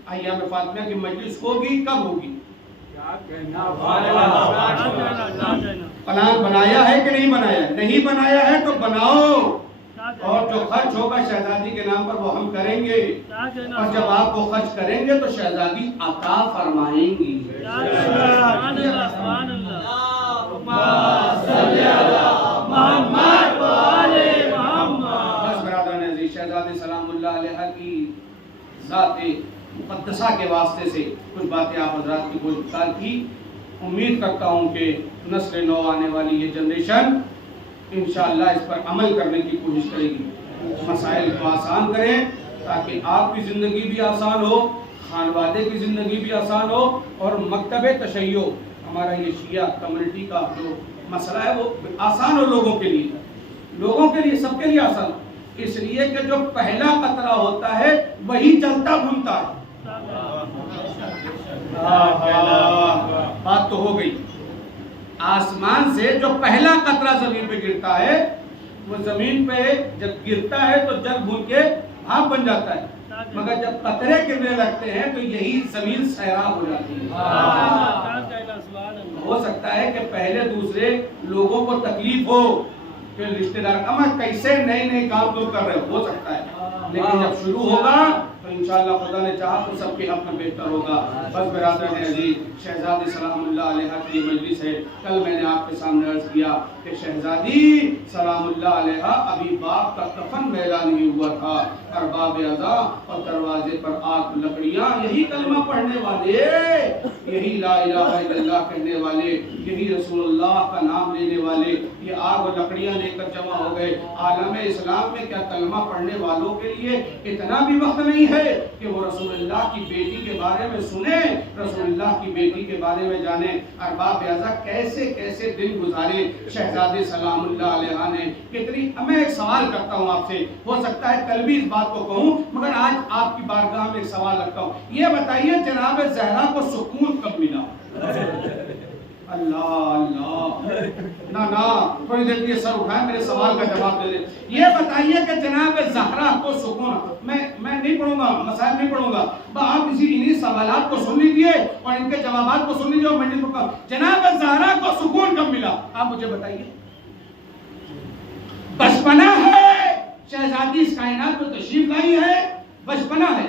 अय्याम फातिमा की मजलिस होगी, कब होगी? प्लान बनाया है कि नहीं बनाया? नहीं बनाया है तो बनाओ, और जो खर्च होगा शहजादी के नाम पर वो हम करेंगे। और जब आप वो खर्च करेंगे तो शहजादी अता फरमाएंगी। शहजादी सलामुल्लाह अलैहा की ज़ाते मुक़द्दसा के वास्ते से कुछ बातें आप हज़रात की गुज़ार की। उम्मीद करता हूँ कि नस्ल नौ आने वाली ये जनरेशन इंशाअल्लाह इस पर अमल करने की कोशिश करेगी। मसाइल को आसान करें ताकि आपकी ज़िंदगी भी आसान हो, खानवादे की ज़िंदगी भी आसान हो, और मकतब तशय्यो, हमारा ये शिया कम्युनिटी का जो मसला है वो आसान हो लोगों के लिए, सबके लिए आसान हो। इसलिए कि जो पहला कतरा होता है वही जलता भुनता है। बात तो हो गई। आसमान से जो पहला कतरा जमीन पे गिरता है वो जमीन पे जब गिरता है तो जल भून के भाप बन जाता है, मगर जब कतरे गिरने लगते हैं तो यही जमीन सैराब हो जाती है। हो सकता है कि पहले दूसरे लोगों को तकलीफ हो, फिर रिश्तेदार अमर कैसे नए नए काम तो कर रहे हो सकता है, लेकिन जब शुरू होगा तो इंशाअल्लाह खुदा ने चाहा तो सबके हक में बेहतर होगा। बस बिरादर अज़ीज़, शहजादी सलामुल्लाह अलैहा की मजलिस है। कल मैंने आपके सामने अर्ज़ किया कि शहजादी सलामुल्लाह अलैहा अभी बाप का कफन मैला नहीं हुआ था, अरबाब अज़ा और दरवाजे पर आग लकड़ियाँ, यही कलमा पढ़ने वाले, यही ला इलाहा इल्लल्लाह कहने वाले, यही रसूलुल्लाह का नाम लेने वाले, ये आग और लकड़ियाँ लेकर जमा हो गए। आलम इस्लाम में क्या कलमा पढ़ने वालों के लिए इतना भी वक्त नहीं है कि वो रसूलुल्लाह की बेटी के बारे में सुने, रसूलुल्लाह की बेटी के बारे में जाने। अरबाब अज़ा कैसे कैसे दिन गुजारे शहजादी सलामुल्लाह अलैहा ने, कितनी। मैं एक सवाल करता हूँ आपसे, हो सकता है कल भी इस बात को कहूँ मगर आज आपकी बारगाह में एक सवाल रखता हूँ। ये बताइए जनाब ज़हरा को सुकून कब मिला? अल्लाह अल्लाह, ना थोड़ी देर के लिए सर उठाए, मेरे सवाल का जवाब दे दे। ये बताइए कि जनाब ज़हरा को सुकून, मैं नहीं पढ़ूंगा, मसाइल नहीं पढ़ूंगा, आप इन्हीं सवालात को सुन लीजिए और इनके जवाबात को सुन लीजिए और मजलिस को जनाब ज़हरा को सुकून कब मिला? आप मुझे बताइए। बचपना है, शहजादी इस कायनात में तशरीफ लाई है, बचपना है,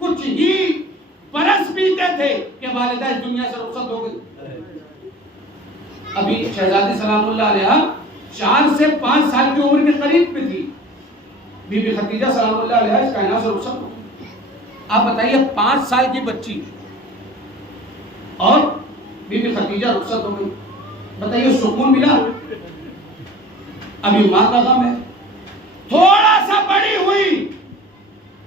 कुछ ही बरस बीते थे कि वालिदा इस दुनिया से रुखसत हो गई। अभी शहजादी सलामुल्लाह अलैहा 4 से 5 साल की उम्र के करीब पे थी। बीबी खदीजा सलामुल्लाह अलैहा इस कायनात से रुखसत हो गई। आप बताइए 5 साल की बच्ची और बीबी खदीजा रुखसत हो गई, बताइए सुकून मिला? अभी मां का गम है। थोड़ा सा बड़ी हुई,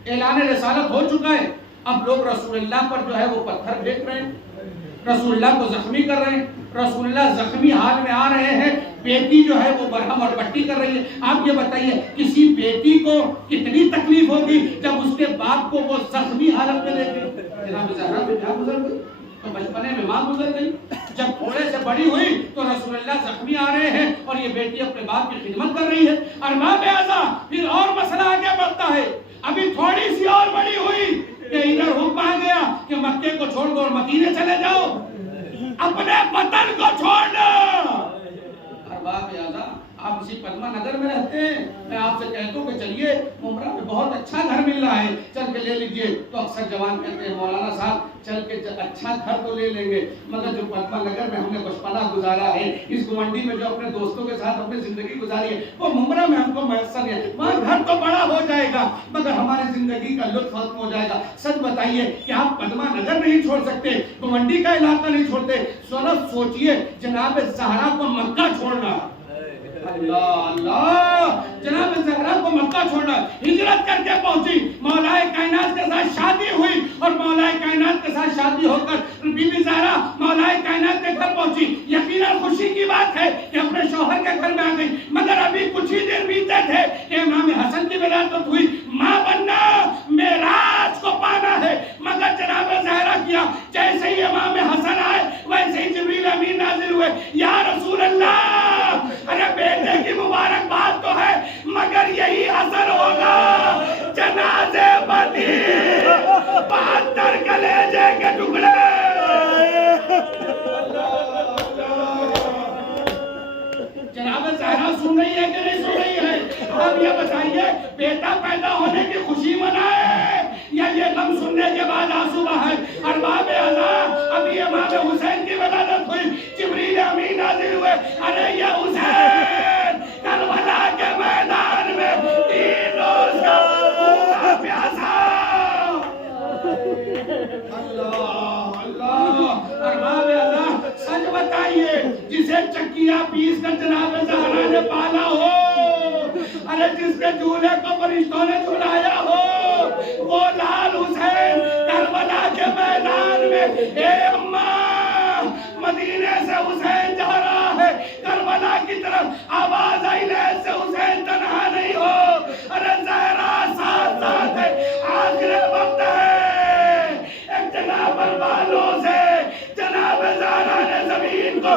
ऐलान रिसालत हो चुका है, अब लोग रसूलुल्लाह पर जो है वो पत्थर फेंक रहे हैं, रसूलुल्लाह को जख्मी कर रहे हैं, रसूलुल्लाह जख्मी हाल में आ रहे हैं, बेटी जो है वो बरहम और पट्टी कर रही है। आप ये बताइए किसी बेटी को कितनी तकलीफ होगी जब उसके बाप को वो जख्मी हालत में देखे। जनाब ज़हरा तो क्या गुजर गई, तो बचपने में माँ गुजर गई, जब थोड़े से बड़ी हुई तो रसूलुल्लाह जख्मी आ रहे हैं और ये बेटी अपने बाप की खिदमत कर रही है। अरबाब आज़ा फिर और मसला आगे बढ़ता है, अभी थोड़ी सी और बड़ी हुई कि इधर हुक्म आ गया कि मक्के को छोड़ दो और मदीने चले जाओ, अपने वतन को छोड़ना। अरबाब आज़ा आप इसी पद्मा नगर में रहते हैं, मैं आपसे कहता हूँ कि चलिए मुमरा में बहुत अच्छा घर मिल रहा है, चल के ले लीजिए। तो अक्सर जवान कहते हैं मौलाना साहब चल के अच्छा घर तो ले लेंगे, मगर जो पद्मा नगर में हमने बचपना गुजारा है, इस गुमंडी में जो अपने दोस्तों के साथ अपनी जिंदगी गुजारी है, वो मुमरा में हमको मैसर है। वहाँ घर तो बड़ा हो जाएगा मगर हमारी जिंदगी का लुत्फ खत्म हो जाएगा। सच बताइए कि आप पद्मा नगर नहीं छोड़ सकते, गुमंडी का इलाका नहीं छोड़ते, सोचिए जनाब ज़हरा को मक्का छोड़ना। अल्लाह अल्लाह, जनाब ज़हरा को मक्का छोड़ना, हिजरत करके पहुंची, मौलाए कायनात के साथ शादी हुई और मौलाए कायनात के साथ शादी होकर बीबी ज़हरा मौलाए कायनात के घर पहुंची। यकीनन खुशी की बात है कि अपने शौहर के घर में आ गई, मगर अभी कुछ ही दिन बीते थे कि इमाम हसन की विलादत हुई। मां बनना मेराज को पाना है, मगर जनाब ज़हरा किया जैसे ही इमाम हसन आए वैसे ही जिब्रील अमीन नाजिल हुए, या रसूल अल्लाह, अरे बेटे की मुबारकबाद तो है मगर यही असर होगा, जनाजे बदी 72 कलेजे के टुकड़े। जनाब ज़हरा सुन रही है कि नहीं सुन रही है? अब ये बताइए बेटा पैदा होने की खुशी मनाए या ये गम सुनने के बाद आंसू बहाए? अरबाब आज़ा अभी इमाम हुसैन की विलादत हुई, जिब्रील अमीन नाज़िल हुए, अरे ये हुसैन करबला के मैदान में 3 रोज का भूखा प्यासा। अल्लाह अल्लाह, अरबाब आज़ा सच बताइए जिसे चक्किया पीस कर जनाब ज़हरा ने पाला हो, अरे जिसके दूल्हे को फरिश्तों ने झुलाया हो, वो लाल हुसैन करबला के मैदान में, ए अम्मा मदीने से हुसैन जा रहा है करबला की तरफ, आवाज आई से हुसैन तन्हा नहीं हो, अरे ज़हरा साथ साथ है, आखिरी वक्त है। एक जनाब वालों से जनाब ज़हरा ने जमीन को